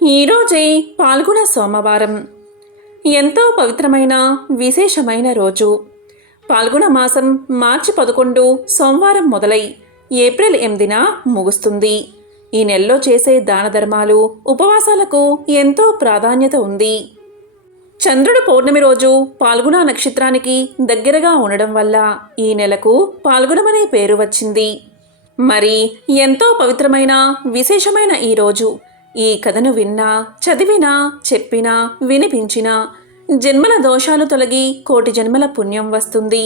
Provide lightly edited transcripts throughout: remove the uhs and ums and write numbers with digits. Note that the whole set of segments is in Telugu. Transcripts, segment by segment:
ఈరోజే పాల్గొన సోమవారం. ఎంతో పవిత్రమైన విశేషమైన రోజు. పాల్గొన మాసం మార్చి 11 సోమవారం మొదలై ఏప్రిల్ 8న ముగుస్తుంది. ఈ నెలలో చేసే దాన ధర్మాలు, ఉపవాసాలకు ఎంతో ప్రాధాన్యత ఉంది. చంద్రుడు పౌర్ణమి రోజు పాల్గొన నక్షత్రానికి దగ్గరగా ఉండడం వల్ల ఈ నెలకు పాల్గొనమనే పేరు వచ్చింది. మరి ఎంతో పవిత్రమైన విశేషమైన ఈ రోజు ఈ కథను విన్నా, చదివినా, చెప్పినా, వినిపించినా జన్మల దోషాలు తొలగి కోటి జన్మల పుణ్యం వస్తుంది,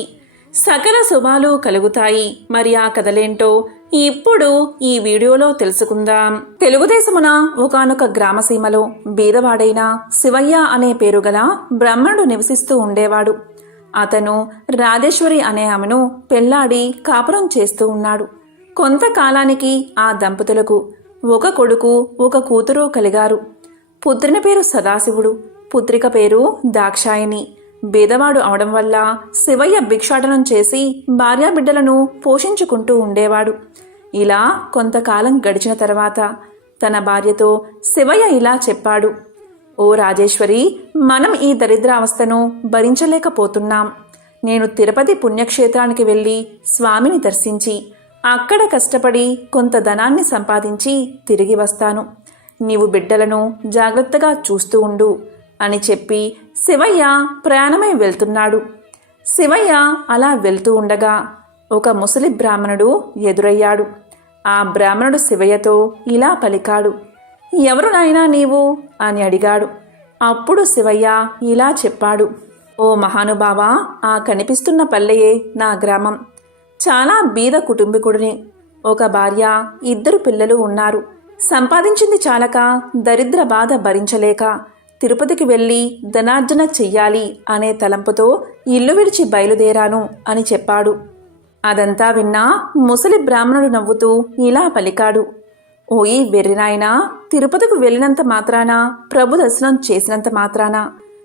సకల శుభాలు కలుగుతాయి. మరి ఆ కథలేంటో ఇప్పుడు ఈ వీడియోలో తెలుసుకుందాం. తెలుగుదేశమున ఒకానొక గ్రామసీమలో బీదవాడైన శివయ్య అనే పేరు గల బ్రాహ్మణుడు నివసిస్తూ ఉండేవాడు. అతను రాజేశ్వరి అనే ఆమెను పెళ్లాడి కాపురం చేస్తూ ఉన్నాడు. కొంతకాలానికి ఆ దంపతులకు ఒక కొడుకు, ఒక కూతురు కలిగారు. పుత్రుని పేరు సదాశివుడు, పుత్రిక పేరు దాక్షాయిని. బీదవాడు అవడం వల్ల శివయ్య భిక్షాటనం చేసి భార్యాబిడ్డలను పోషించుకుంటూ ఉండేవాడు. ఇలా కొంతకాలం గడిచిన తర్వాత తన భార్యతో శివయ్య ఇలా చెప్పాడు: ఓ రాజేశ్వరి, మనం ఈ దరిద్రావస్థను భరించలేకపోతున్నాం. నేను తిరుపతి పుణ్యక్షేత్రానికి వెళ్ళి స్వామిని దర్శించి అక్కడ కష్టపడి కొంత ధనాన్ని సంపాదించి తిరిగి వస్తాను. నీవు బిడ్డలను జాగ్రత్తగా చూస్తూ ఉండు అని చెప్పి శివయ్య ప్రయాణమై వెళ్తున్నాడు. శివయ్య అలా వెళ్తూ ఉండగా ఒక ముసలి బ్రాహ్మణుడు ఎదురయ్యాడు. ఆ బ్రాహ్మణుడు శివయ్యతో ఇలా పలికాడు: ఎవరు నాయనా నీవు అని అడిగాడు. అప్పుడు శివయ్య ఇలా చెప్పాడు: ఓ మహానుభావా, ఆ కనిపిస్తున్న పల్లెయే నా గ్రామం. చాలా బీద కుటుంబీకుడిని. ఒక భార్య, 2 పిల్లలు ఉన్నారు. సంపాదించింది చాలక దరిద్ర బాధ భరించలేక తిరుపతికి వెళ్ళి ధనార్జన చెయ్యాలి అనే తలంపుతో ఇల్లు విడిచి బయలుదేరాను అని చెప్పాడు. అదంతా విన్నా ముసలి బ్రాహ్మణుడు నవ్వుతూ ఇలా పలికాడు: ఓయి వెర్రినాయనా, తిరుపతికి వెళ్ళినంత మాత్రాన, ప్రభు దర్శనం చేసినంత మాత్రాన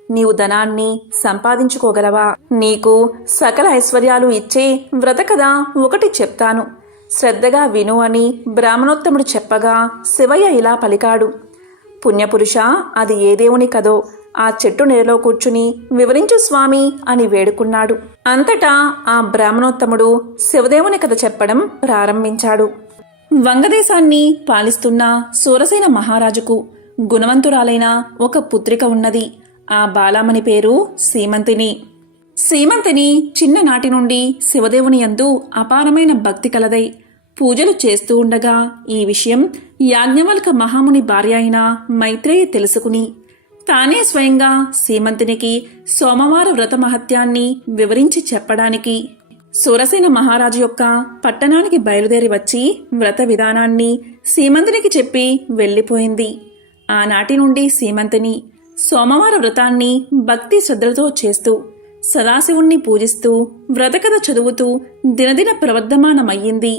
నీవు ధనాన్ని సంపాదించుకోగలవా? నీకు సకల ఐశ్వర్యాలు ఇచ్చే వ్రత కథ ఒకటి చెప్తాను, శ్రద్ధగా విను అని బ్రాహ్మణోత్తముడు చెప్పగా శివయ్య ఇలా పలికాడు: పుణ్యపురుష, అది ఏ దేవుని కదో ఆ చెట్టు నీడలో కూర్చుని వివరించు స్వామి అని వేడుకున్నాడు. అంతటా ఆ బ్రాహ్మణోత్తముడు శివదేవుని కథ చెప్పడం ప్రారంభించాడు. వంగదేశాన్ని పాలిస్తున్న సూరసేన మహారాజుకు గుణవంతురాలైన ఒక పుత్రిక ఉన్నది. ఆ బాలామణి పేరు సీమంతిని. సీమంతిని చిన్ననాటి నుండి శివదేవుని యందు అపారమైన భక్తి కలదై పూజలు చేస్తూ ఉండగా ఈ విషయం యాజ్ఞవల్క మహాముని భార్య అయిన మైత్రేయి తెలుసుకుని తానే స్వయంగా సీమంతినికి సోమవార వ్రత మహత్యాన్ని వివరించి చెప్పడానికి సూరసేన మహారాజు యొక్క పట్టణానికి బయలుదేరి వచ్చి వ్రత విధానాన్ని సీమంతినికి చెప్పి వెళ్ళిపోయింది. ఆనాటి నుండి సీమంతిని సోమవార వ్రతాన్ని భక్తి శ్రద్ధలతో చేస్తూ సదాశివుణ్ణి పూజిస్తూ వ్రతకథ చదువుతూ దినదిన ప్రవర్ధమానమయ్యింది.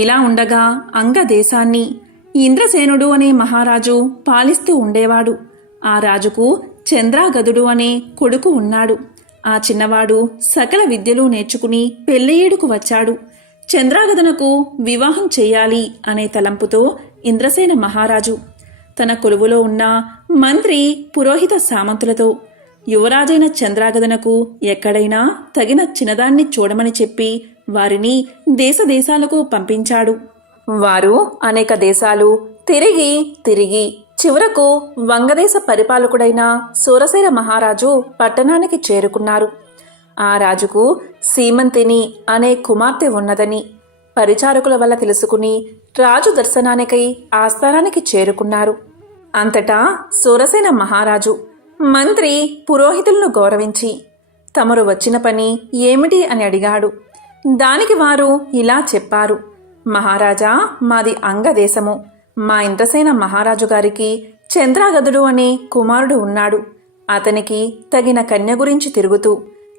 ఇలా ఉండగా అంగదేశాన్ని ఇంద్రసేనుడు అనే మహారాజు పాలిస్తూ ఉండేవాడు. ఆ రాజుకు చంద్రాగదుడు అనే కొడుకు ఉన్నాడు. ఆ చిన్నవాడు సకల విద్యలు నేర్చుకుని పెళ్ళియేడుకు వచ్చాడు. చంద్రాగదునకు వివాహం చెయ్యాలి అనే తలంపుతో ఇంద్రసేన మహారాజు తన కొలువులో ఉన్న మంత్రి, పురోహిత సామంతులతో యువరాజైన చంద్రాగదనకు ఎక్కడైనా తగిన చిన్నదాన్ని చూడమని చెప్పి వారిని దేశాలకు పంపించాడు. వారు అనేక దేశాలు తిరిగి తిరిగి చివరకు వంగదేశ పరిపాలకుడైన సూరసేన మహారాజు పట్టణానికి చేరుకున్నారు. ఆ రాజుకు సీమంతిని అనే కుమార్తె ఉన్నదని పరిచారకుల వల్ల తెలుసుకుని రాజు దర్శనానికై ఆస్థానానికి చేరుకున్నారు. అంతటా సూరసేన మహారాజు మంత్రి, పురోహితులను గౌరవించి తమరు వచ్చిన పని ఏమిటి అని అడిగాడు. దానికి వారు ఇలా చెప్పారు: మహారాజా, మాది అంగదేశము. మా ఇంద్రసేన మహారాజు గారికి చంద్రాగదుడు అనే కుమారుడు ఉన్నాడు. అతనికి తగిన కన్య గురించి తిరుగుతూ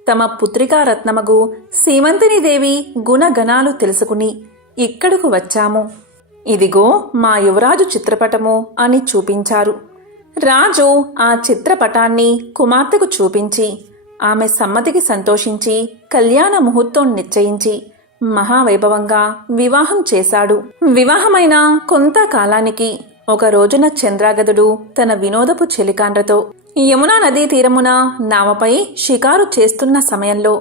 తమ పుత్రికా రత్నమగు సీమంతిని దేవి గుణగణాలు తెలుసుకుని ఇక్కడకు వచ్చాము. ఇదిగో మా యువరాజు చిత్రపటము అని చూపించారు. రాజు ఆ చిత్రపటాన్ని కుమార్తెకు చూపించి ఆమె సమ్మతికి సంతోషించి కళ్యాణ ముహూర్తం నిశ్చయించి మహావైభవంగా వివాహం చేశాడు. వివాహమైన కొంతకాలానికి ఒక రోజున చంద్రాగదుడు తన వినోదపు చెలికాండ్రతో యమునా నదీ తీరమున నావపై షికారు చేస్తున్న సమయంలో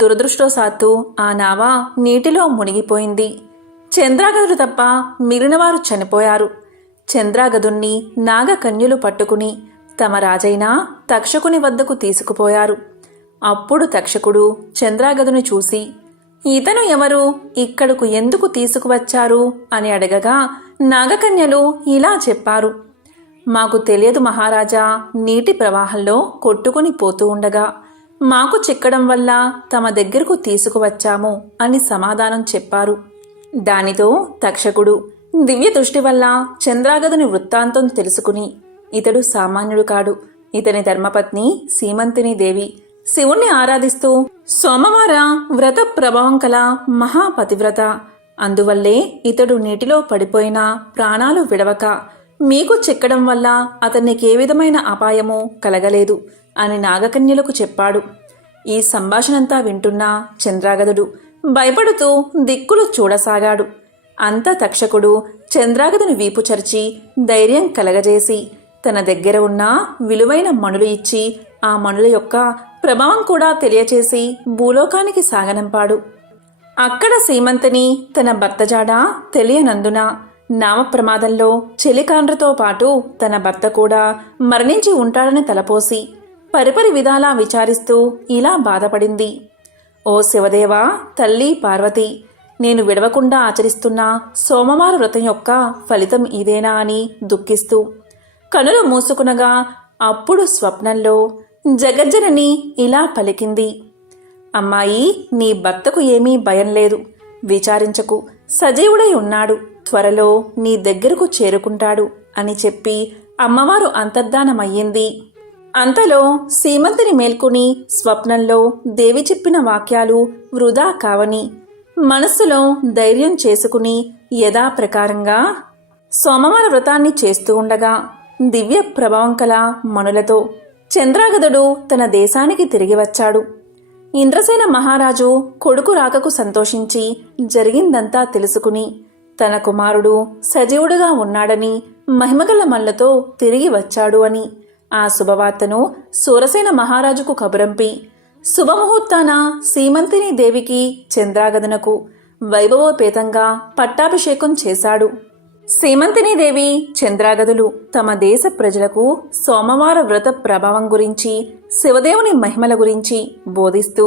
దురదృష్టవశాత్తు ఆ నావ నీటిలో మునిగిపోయింది. చంద్రాగదుడు తప్ప మిగిలినవారు చనిపోయారు. చంద్రాగదుణ్ణి నాగకన్యలు పట్టుకుని తమ రాజైన తక్షకుని వద్దకు తీసుకుపోయారు. అప్పుడు తక్షకుడు చంద్రాగదుని చూసి, ఇతను ఎవరు, ఇక్కడకు ఎందుకు తీసుకువచ్చారు అని అడగగా నాగకన్యలు ఇలా చెప్పారు. మాకు తెలియదు మహారాజా, నీటి ప్రవాహంలో కొట్టుకుని పోతూ ఉండగా మాకు చిక్కడం వల్ల తమ దగ్గరకు తీసుకువచ్చాము అని సమాధానం చెప్పారు. దానితో తక్షకుడు దివ్య దృష్టి వల్ల చంద్రాగదుని వృత్తాంతం తెలుసుకుని, ఇతడు సామాన్యుడు కాడు, ఇతని ధర్మపత్ని సీమంతిని దేవి శివుణ్ణి ఆరాధిస్తూ సోమవార వ్రత ప్రభావం కల మహాపతివ్రత, అందువల్లే ఇతడు నీటిలో పడిపోయినా ప్రాణాలు విడవక మీకు చిక్కడం వల్ల అతనికి ఏ విధమైన అపాయమూ కలగలేదు అని నాగకన్యలకు చెప్పాడు. ఈ సంభాషణంతా వింటున్న చంద్రాగదుడు భయపడుతూ దిక్కులు చూడసాగాడు. అంత తక్షకుడు చంద్రాగదుని వీపు చరిచి ధైర్యం కలగజేసి తన దగ్గర ఉన్న విలువైన మణులు ఇచ్చి ఆ మణుల యొక్క ప్రభావం కూడా తెలియచేసి భూలోకానికి సాగనంపాడు. అక్కడ సీమంతిని తన భర్త జాడ తెలియనందున నామ ప్రమాదంలో చెలికాండ్రతో పాటు తన భర్త కూడా మరణించి ఉంటాడని తలపోసి పరిపరి విధాలా విచారిస్తూ ఇలా బాధపడింది. ఓ శివదేవా, తల్లి పార్వతి, నేను విడవకుండా ఆచరిస్తున్న సోమవార వ్రతం యొక్క ఫలితం ఇదేనా అని దుఃఖిస్తూ కనులు మూసుకునగా అప్పుడు స్వప్నంలో జగజ్జనని ఇలా పలికింది. అమ్మాయి, నీ భర్తకు ఏమీ భయం లేదు, విచారించకు, సజీవుడై ఉన్నాడు, త్వరలో నీ దగ్గరకు చేరుకుంటాడు అని చెప్పి అమ్మవారు అంతర్ధానమయ్యింది. అంతలో సీమంతిని మేల్కొని స్వప్నంలో దేవి చెప్పిన వాక్యాలు వృధా కావని మనస్సులో ధైర్యం చేసుకుని యథాప్రకారంగా సోమవార వ్రతాన్ని చేస్తూ ఉండగా దివ్య ప్రభావం కల మణులతో చంద్రాగదుడు తన దేశానికి తిరిగి వచ్చాడు. ఇంద్రసేన మహారాజు కొడుకు రాకకు సంతోషించి జరిగిందంతా తెలుసుకుని తన కుమారుడు సజీవుడుగా ఉన్నాడని మహిమగల మల్లతో తిరిగి వచ్చాడు అని ఆ శుభవార్తను సూరసేన మహారాజుకు కబురంపి శుభముహూర్తాన సీమంతిని దేవికి చంద్రాగదునకు వైభవోపేతంగా పట్టాభిషేకం చేశాడు. సీమంతిని దేవి చంద్రాగదులు తమ దేశ ప్రజలకు సోమవార వ్రత ప్రభావం గురించి, శివదేవుని మహిమల గురించి బోధిస్తూ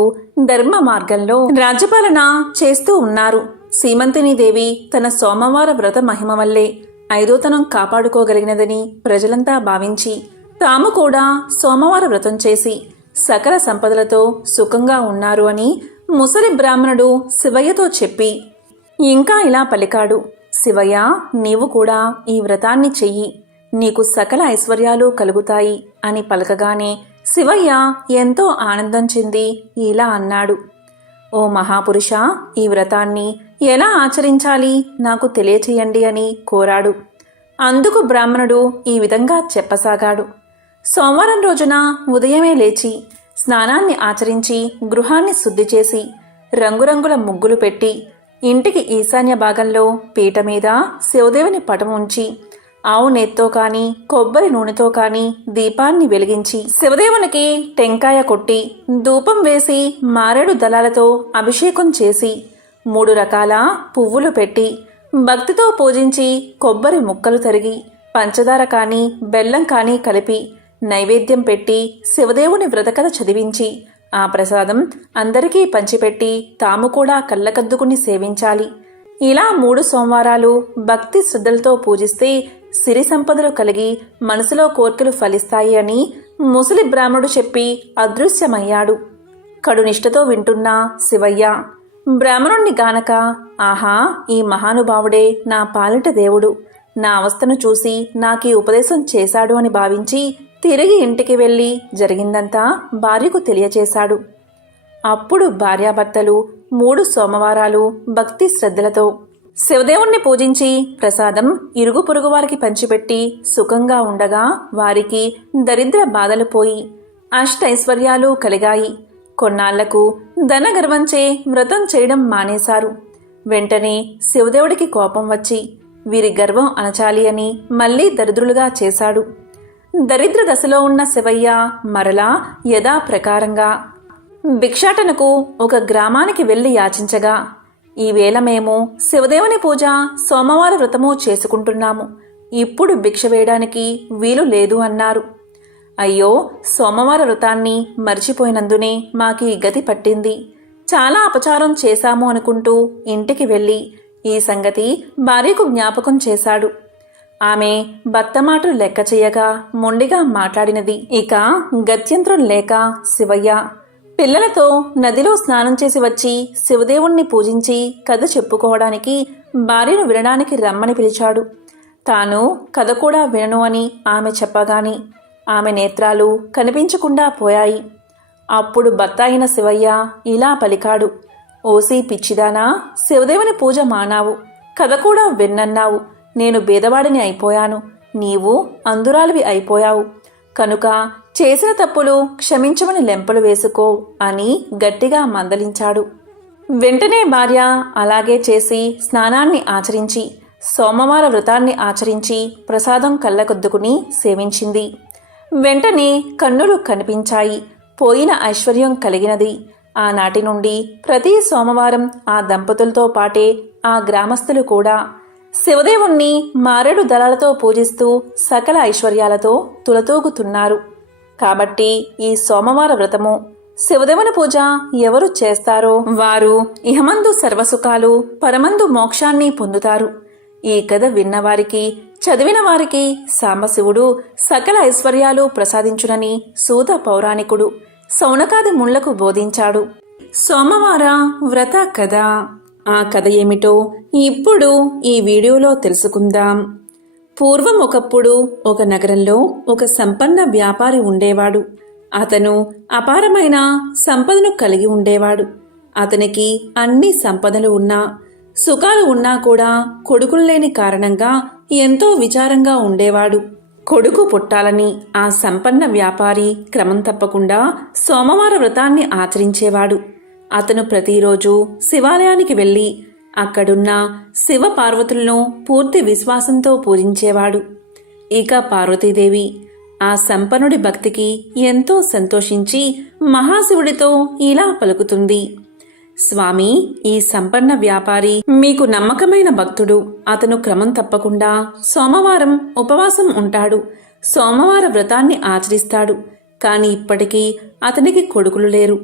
ధర్మ మార్గంలో రాజ్యపాలన చేస్తూ ఉన్నారు. సీమంతిని దేవి తన సోమవార వ్రత మహిమ వల్లే ఐదోతనం కాపాడుకోగలిగినదని ప్రజలంతా భావించి తాము కూడా సోమవార వ్రతం చేసి సకల సంపదలతో సుఖంగా ఉన్నారు అని ముసలి బ్రాహ్మణుడు శివయ్యతో చెప్పి ఇంకా ఇలా పలికాడు. శివయ్య, నీవు కూడా ఈ వ్రతాన్ని చెయ్యి, నీకు సకల ఐశ్వర్యాలు కలుగుతాయి అని పలకగానే శివయ్య ఎంతో ఆనందం చెంది ఇలా అన్నాడు. ఓ మహాపురుష, ఈ వ్రతాన్ని ఎలా ఆచరించాలి నాకు తెలియచేయండి అని కోరాడు. అందుకు బ్రాహ్మణుడు ఈ విధంగా చెప్పసాగాడు. సోమవారం రోజున ఉదయమే లేచి స్నానాన్ని ఆచరించి గృహాన్ని శుద్ధి చేసి రంగురంగుల ముగ్గులు పెట్టి ఇంటికి ఈశాన్య భాగంలో పీట మీద శివదేవుని పటం ఉంచి ఆవు నెత్తో కాని కొబ్బరి నూనెతో కాని దీపాన్ని వెలిగించి శివదేవునికి టెంకాయ కొట్టి ధూపం వేసి మారేడు దళాలతో అభిషేకం చేసి 3 రకాల పువ్వులు పెట్టి భక్తితో పూజించి కొబ్బరి ముక్కలు తరిగి పంచదార కాని బెల్లం కాని కలిపి నైవేద్యం పెట్టి శివదేవుని వ్రతకథ చదివించి ఆ ప్రసాదం అందరికీ పంచిపెట్టి తాము కూడా కళ్ళకద్దుకుని సేవించాలి. ఇలా 3 సోమవారాలు భక్తి శ్రద్ధలతో పూజిస్తే సిరి సంపదలు కలిగి మనసులో కోర్కెలు ఫలిస్తాయి అని ముసలి బ్రాహ్మణుడు చెప్పి అదృశ్యమయ్యాడు. కడునిష్టతో వింటున్న శివయ్య బ్రాహ్మణుణ్ణి గానక, ఆహా, ఈ మహానుభావుడే నా పాలిట దేవుడు, నా అవస్థను చూసి నాకీ ఉపదేశం చేశాడు అని భావించి తిరిగి ఇంటికి వెళ్ళి జరిగిందంతా భార్యకు తెలియచేశాడు. అప్పుడు భార్యాభర్తలు 3 సోమవారాలు భక్తి శ్రద్ధలతో శివదేవుణ్ణి పూజించి ప్రసాదం ఇరుగు పొరుగు వారికి పంచిపెట్టి సుఖంగా ఉండగా వారికి దరిద్ర బాధలు పోయి అష్టైశ్వర్యాలు కలిగాయి. కొన్నాళ్లకు ధనగర్వంచే వ్రతం చేయడం మానేశారు. వెంటనే శివదేవుడికి కోపం వచ్చి వీరి గర్వం అణచాలి అని మళ్లీ దరిద్రులుగా చేశాడు. దరిద్ర దశలో ఉన్న శివయ్య మరలా యథాప్రకారంగా భిక్షాటనకు ఒక గ్రామానికి వెళ్లి యాచించగా, ఈవేళ మేము శివదేవుని పూజ, సోమవార వ్రతము చేసుకుంటున్నాము. ఇప్పుడు భిక్ష వేయడానికి వీలు లేదు అన్నారు. అయ్యో, సోమవార వ్రతాన్ని మర్చిపోయినందునే మాకీ గతి పట్టింది. చాలా అపచారం చేశాము అనుకుంటూ ఇంటికి వెళ్ళి ఈ సంగతి భార్యకు జ్ఞాపకం చేశాడు. ఆమె భర్త మాటలు లెక్క చేయగా మొండిగా మాట్లాడినది. ఇక గత్యంతరం లేక శివయ్య పిల్లలతో నదిలో స్నానం చేసి వచ్చి శివదేవుణ్ణి పూజించి కథ చెప్పుకోవడానికి భార్యను వినడానికి రమ్మని పిలిచాడు. తాను కథ కూడా వినను అని ఆమె చెప్పగాని ఆమె నేత్రాలు కనిపించకుండా పోయాయి. అప్పుడు భర్త అయిన శివయ్య ఇలా పలికాడు. ఓసి పిచ్చిదానా, శివదేవుని పూజ మానావు, కథ కూడా విన్నన్నావు. నేను బీదవాడిని అయిపోయాను, నీవు అందురాలివి అయిపోయావు. కనుక చేసిన తప్పులు క్షమించమని లెంపలు వేసుకో అని గట్టిగా మందలించాడు. వెంటనే భార్య అలాగే చేసి స్నానాన్ని ఆచరించి సోమవార వ్రతాన్ని ఆచరించి ప్రసాదం కళ్ళకొద్దుకుని సేవించింది. వెంటనే కన్నులు కనిపించాయి. పోయిన ఐశ్వర్యం కలిగినది. ఆనాటి నుండి ప్రతి సోమవారం ఆ దంపతులతో పాటే ఆ గ్రామస్తులు కూడా శివదేవుణ్ణి మారేడు దళాలతో పూజిస్తూ సకల ఐశ్వర్యాలతో తులతూగుతున్నారు. కాబట్టి ఈ సోమవార వ్రతము, శివదేవుని పూజ ఎవరు చేస్తారో వారు ఇహమందు సర్వసుఖాలు, పరమందు మోక్షాన్ని పొందుతారు. ఈ కథ విన్నవారికి, చదివిన వారికి సాంబశివుడు సకల ఐశ్వర్యాలు ప్రసాదించునని సూత పౌరాణికుడు సౌనకాది ముళ్లకు బోధించాడు. సోమవార వ్రత కథ. ఆ కథ ఏమిటో ఇప్పుడు ఈ వీడియోలో తెలుసుకుందాం. పూర్వం ఒకప్పుడు ఒక నగరంలో ఒక సంపన్న వ్యాపారి ఉండేవాడు. అతను అపారమైన సంపదను కలిగి ఉండేవాడు. అతనికి అన్ని సంపదలు ఉన్నా, సుఖాలు ఉన్నా కూడా కొడుకులు లేని కారణంగా ఎంతో విచారంగా ఉండేవాడు. కొడుకు పుట్టాలని ఆ సంపన్న వ్యాపారి క్రమం తప్పకుండా సోమవార వ్రతాన్ని ఆచరించేవాడు. అతను ప్రతిరోజు శివాలయానికి వెళ్ళి అక్కడున్న శివ పార్వతులను పూర్తి విశ్వాసంతో పూజించేవాడు. ఇక పార్వతీదేవి ఆ సంపన్నుడి భక్తికి ఎంతో సంతోషించి మహాశివుడితో ఇలా పలుకుతుంది. స్వామి, ఈ సంపన్న వ్యాపారి మీకు నమ్మకమైన భక్తుడు. అతను క్రమం తప్పకుండా సోమవారం ఉపవాసం ఉంటాడు, సోమవార వ్రతాన్ని ఆచరిస్తాడు. కాని ఇప్పటికీ అతనికి కొడుకులు లేరు.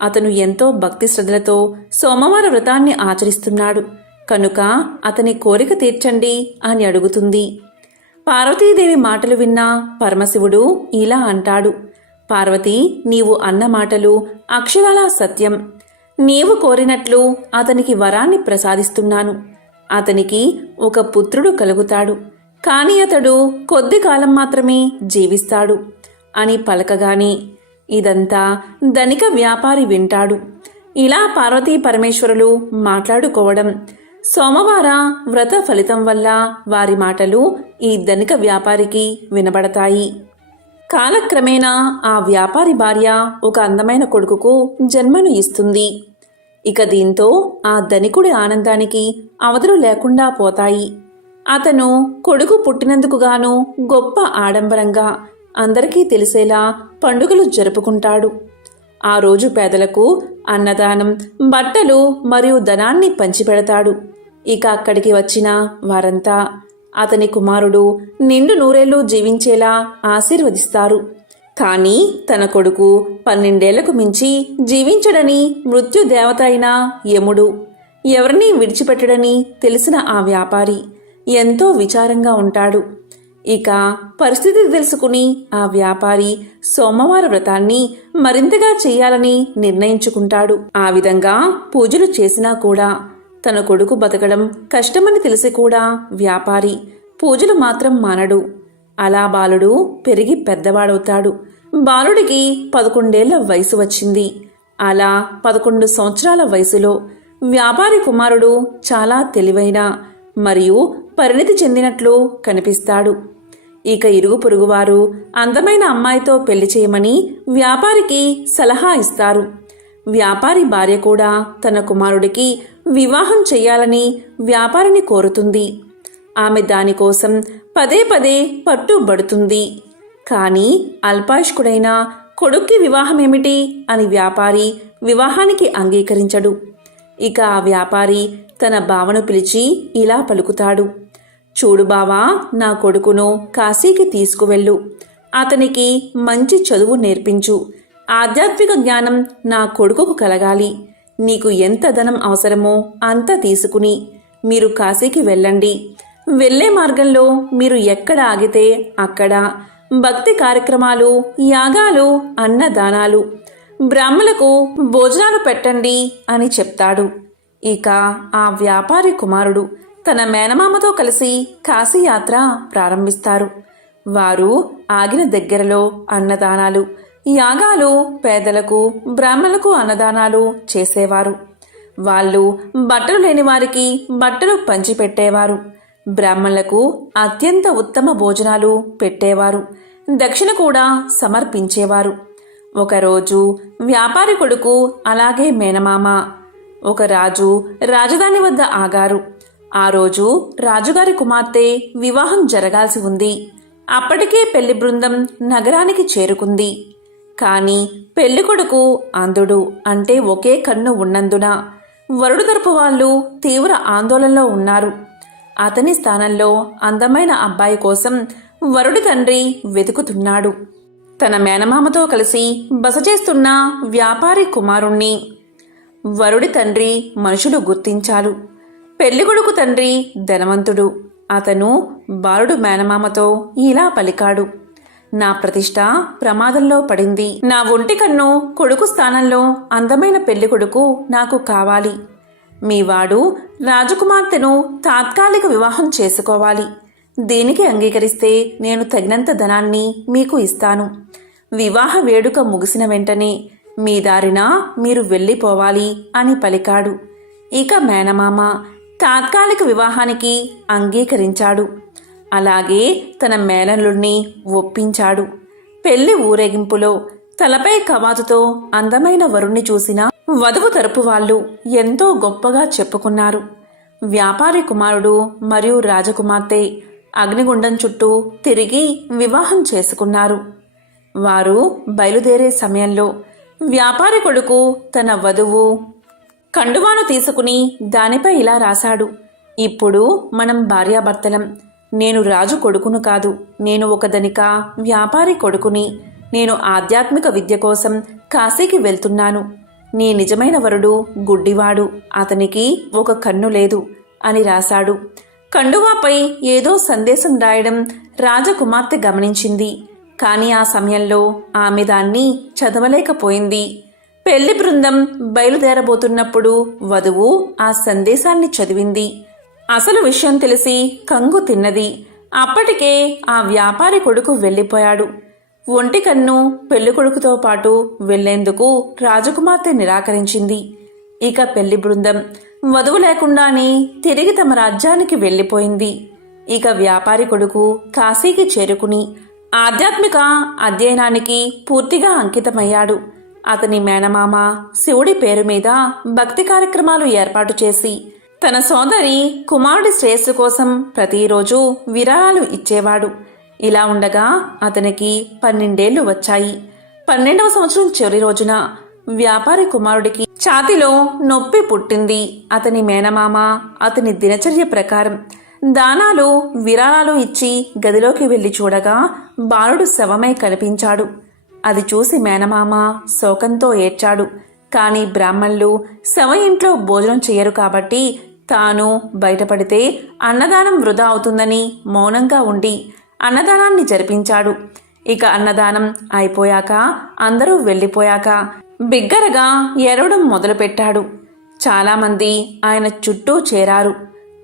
అతను ఎంతో భక్తి శ్రద్ధలతో సోమవార వ్రతాన్ని ఆచరిస్తున్నాడు. కనుక అతని కోరిక తీర్చండి అని అడుగుతుంది. పార్వతీదేవి మాటలు విన్న పరమశివుడు ఇలా అంటాడు. పార్వతి, నీవు అన్న మాటలు అక్షరాలా సత్యం. నీవు కోరినట్లు అతనికి వరాన్ని ప్రసాదిస్తున్నాను. అతనికి ఒక పుత్రుడు కలుగుతాడు. కాని అతడు కొద్ది కాలం మాత్రమే జీవిస్తాడు అని పలకగాని ఇదంతా ధనిక వ్యాపారి వింటాడు. ఇలా పార్వతీ పరమేశ్వరులు మాట్లాడుకోవడం, సోమవార వ్రత ఫలితం వల్ల వారి మాటలు ఈ ధనిక వ్యాపారికి వినబడతాయి. కాలక్రమేణా ఆ వ్యాపారి భార్య ఒక అందమైన కొడుకుకు జన్మను ఇస్తుంది. ఇక దీంతో ఆ ధనికుడి ఆనందానికి అవధులు లేకుండా పోతాయి. అతను కొడుకు పుట్టినందుకు గాను గొప్ప ఆడంబరంగా అందరికీ తెలిసేలా పండుగలు జరుపుకుంటాడు. ఆ రోజు పేదలకు అన్నదానం, బట్టలు మరియు ధనాన్ని పంచిపెడతాడు. ఇక అక్కడికి వచ్చిన వారంతా అతని కుమారుడు నిండు నూరేళ్లు జీవించేలా ఆశీర్వదిస్తారు. కానీ తన కొడుకు 12 ఏళ్లకు మించి జీవించడని మృత్యుదేవత అయిన యముడు ఎవరినీ విడిచిపెట్టడని తెలిసిన ఆ వ్యాపారి ఎంతో విచారంగా ఉంటాడు. ఇక పరిస్థితి తెలుసుకుని ఆ వ్యాపారి సోమవార వ్రతాన్ని మరింతగా చేయాలని నిర్ణయించుకుంటాడు. ఆ విధంగా పూజలు చేసినా కూడా తన కొడుకు బతకడం కష్టమని తెలిసి కూడా వ్యాపారి పూజలు మాత్రం మానడు. అలా బాలుడు పెరిగి పెద్దవాడవుతాడు. బాలుడికి 11 ఏళ్ల వయసు వచ్చింది. అలా 11 సంవత్సరాల వయసులో వ్యాపారి కుమారుడు చాలా తెలివైన మరియు పరిణితి చెందినట్లు కనిపిస్తాడు. ఇక ఇరుగు పొరుగువారు అందమైన అమ్మాయితో పెళ్లి చేయమని వ్యాపారికి సలహా ఇస్తారు. వ్యాపారి భార్య కూడా తన కుమారుడికి వివాహం చెయ్యాలని వ్యాపారిని కోరుతుంది. ఆమె దానికోసం పదే పదే పట్టుబడుతుంది. కానీ అల్పాయుష్కుడైన కొడుక్కి వివాహమేమిటి అని వ్యాపారి వివాహానికి అంగీకరించడు. ఇక ఆ వ్యాపారి తన బావను పిలిచి ఇలా పలుకుతాడు. చూడు బావా, నా కొడుకును కాశీకి తీసుకువెళ్ళు. అతనికి మంచి చదువు నేర్పించు. ఆధ్యాత్మిక జ్ఞానం నా కొడుకుకు కలగాలి. నీకు ఎంత ధనం అవసరమో అంత తీసుకుని మీరు కాశీకి వెళ్ళండి. వెళ్ళే మార్గంలో మీరు ఎక్కడ ఆగితే అక్కడ భక్తి కార్యక్రమాలు, యాగాలు, అన్నదానాలు, బ్రాహ్మలకు భోజనాలు పెట్టండి అని చెప్తాడు. ఇక ఆ వ్యాపారి కుమారుడు తన మేనమామతో కలిసి కాశీయాత్ర ప్రారంభిస్తారు. వారు ఆగిన దగ్గరలో అన్నదానాలు, యాగాలు, పేదలకు, బ్రాహ్మణులకు అన్నదానాలు చేసేవారు. వాళ్ళు బట్టలు లేని వారికి బట్టలు పంచిపెట్టేవారు. బ్రాహ్మణులకు అత్యంత ఉత్తమ భోజనాలు పెట్టేవారు. దక్షిణ కూడా సమర్పించేవారు. ఒకరోజు వ్యాపారి కొడుకు అలాగే మేనమామ ఒక రాజు రాజధాని వద్ద ఆగారు. ఆ రోజు రాజుగారి కుమార్తె వివాహం జరగాల్సి ఉంది. అప్పటికే పెళ్లి బృందం నగరానికి చేరుకుంది. కాని పెళ్లికొడుకు అంధుడు, అంటే ఒకే కన్ను ఉన్నందున వరుడు తరపు వాళ్ళు తీవ్ర ఆందోళనలో ఉన్నారు. అతని స్థానంలో అందమైన అబ్బాయి కోసం వరుడి తండ్రి వెతుకుతున్నాడు. తన మేనమామతో కలిసి బస చేస్తున్న వ్యాపారి కుమారుణ్ణి వరుడి తండ్రి మనుషులు గుర్తించారు. పెళ్లికొడుకు తండ్రి ధనవంతుడు. అతను బాలుడు మేనమామతో ఇలా పలికాడు. నా ప్రతిష్ట ప్రమాదంలో పడింది. నా ఒంటి కన్ను కొడుకు స్థానంలో అందమైన పెళ్లికొడుకు నాకు కావాలి. మీవాడు రాజకుమార్తెను తాత్కాలిక వివాహం చేసుకోవాలి. దీనికి అంగీకరిస్తే నేను తగినంత ధనాన్ని మీకు ఇస్తాను. వివాహ వేడుక ముగిసిన వెంటనే మీ దారిన మీరు వెళ్ళిపోవాలి అని పలికాడు. ఇక మేనమామ తాత్కాలిక వివాహానికి అంగీకరించాడు. అలాగే తన మేనల్లుణ్ణి ఒప్పించాడు. పెళ్లి ఊరేగింపులో తలపై కవాతుతో అందమైన వరుణ్ణి చూసిన వధువు తరపు వాళ్ళు ఎంతో గొప్పగా చెప్పుకున్నారు. వ్యాపారి కుమారుడు మరియు రాజకుమార్తె అగ్నిగుండం చుట్టూ తిరిగి వివాహం చేసుకున్నారు. వారు బయలుదేరే సమయంలో వ్యాపారి కొడుకు తన వధువు కండువాను తీసుకుని దానిపై ఇలా రాశాడు. ఇప్పుడు మనం భార్యాభర్తలం. నేను రాజు కొడుకును కాదు. నేను ఒక ధనిక వ్యాపారి కొడుకుని. నేను ఆధ్యాత్మిక విద్య కోసం కాశీకి వెళ్తున్నాను. నీ నిజమైన వరుడు గుడ్డివాడు. అతనికి ఒక కన్ను లేదు అని రాశాడు. కండువాపై ఏదో సందేశం రాయడం రాజకుమార్తె గమనించింది. కాని ఆ సమయంలో ఆమె దాన్ని చదవలేకపోయింది. పెళ్లి బృందం బయలుదేరబోతున్నప్పుడు వధువు ఆ సందేశాన్ని చదివింది. అసలు విషయం తెలిసి కంగు తిన్నది. అప్పటికే ఆ వ్యాపారి కొడుకు వెళ్ళిపోయాడు. ఒంటి కన్ను పెళ్లికొడుకుతో పాటు వెళ్లేందుకు రాజకుమార్తె నిరాకరించింది. ఇక పెళ్లి బృందం వధువు లేకుండానే తిరిగి తమ రాజ్యానికి వెళ్ళిపోయింది. ఇక వ్యాపారి కొడుకు కాశీకి చేరుకుని ఆధ్యాత్మిక అధ్యయనానికి పూర్తిగా అంకితమయ్యాడు. అతని మేనమామ శివుడి పేరు మీద భక్తి కార్యక్రమాలు ఏర్పాటు చేసి తన సోదరి కుమారుడి శ్రేయస్సు కోసం ప్రతిరోజు విరాళాలు ఇచ్చేవాడు. ఇలా ఉండగా అతనికి 12 ఏళ్లు వచ్చాయి. 12వ సంవత్సరం చివరి రోజున వ్యాపారి కుమారుడికి ఛాతీలో నొప్పి పుట్టింది. అతని మేనమామ అతని దినచర్య ప్రకారం దానాలు, విరాళాలు ఇచ్చి గదిలోకి వెళ్లి చూడగా బాలుడు శవమై కనిపించాడు. అది చూసి మేనమామ శోకంతో ఏడ్చాడు. కాని బ్రాహ్మణులు శవ ఇంట్లో భోజనం చేయరు కాబట్టి తాను బయటపడితే అన్నదానం వృధా అవుతుందని మౌనంగా ఉండి అన్నదానాన్ని జరిపించాడు. ఇక అన్నదానం అయిపోయాక అందరూ వెళ్ళిపోయాక బిగ్గరగా ఏడవడం మొదలుపెట్టాడు. చాలామంది ఆయన చుట్టూ చేరారు.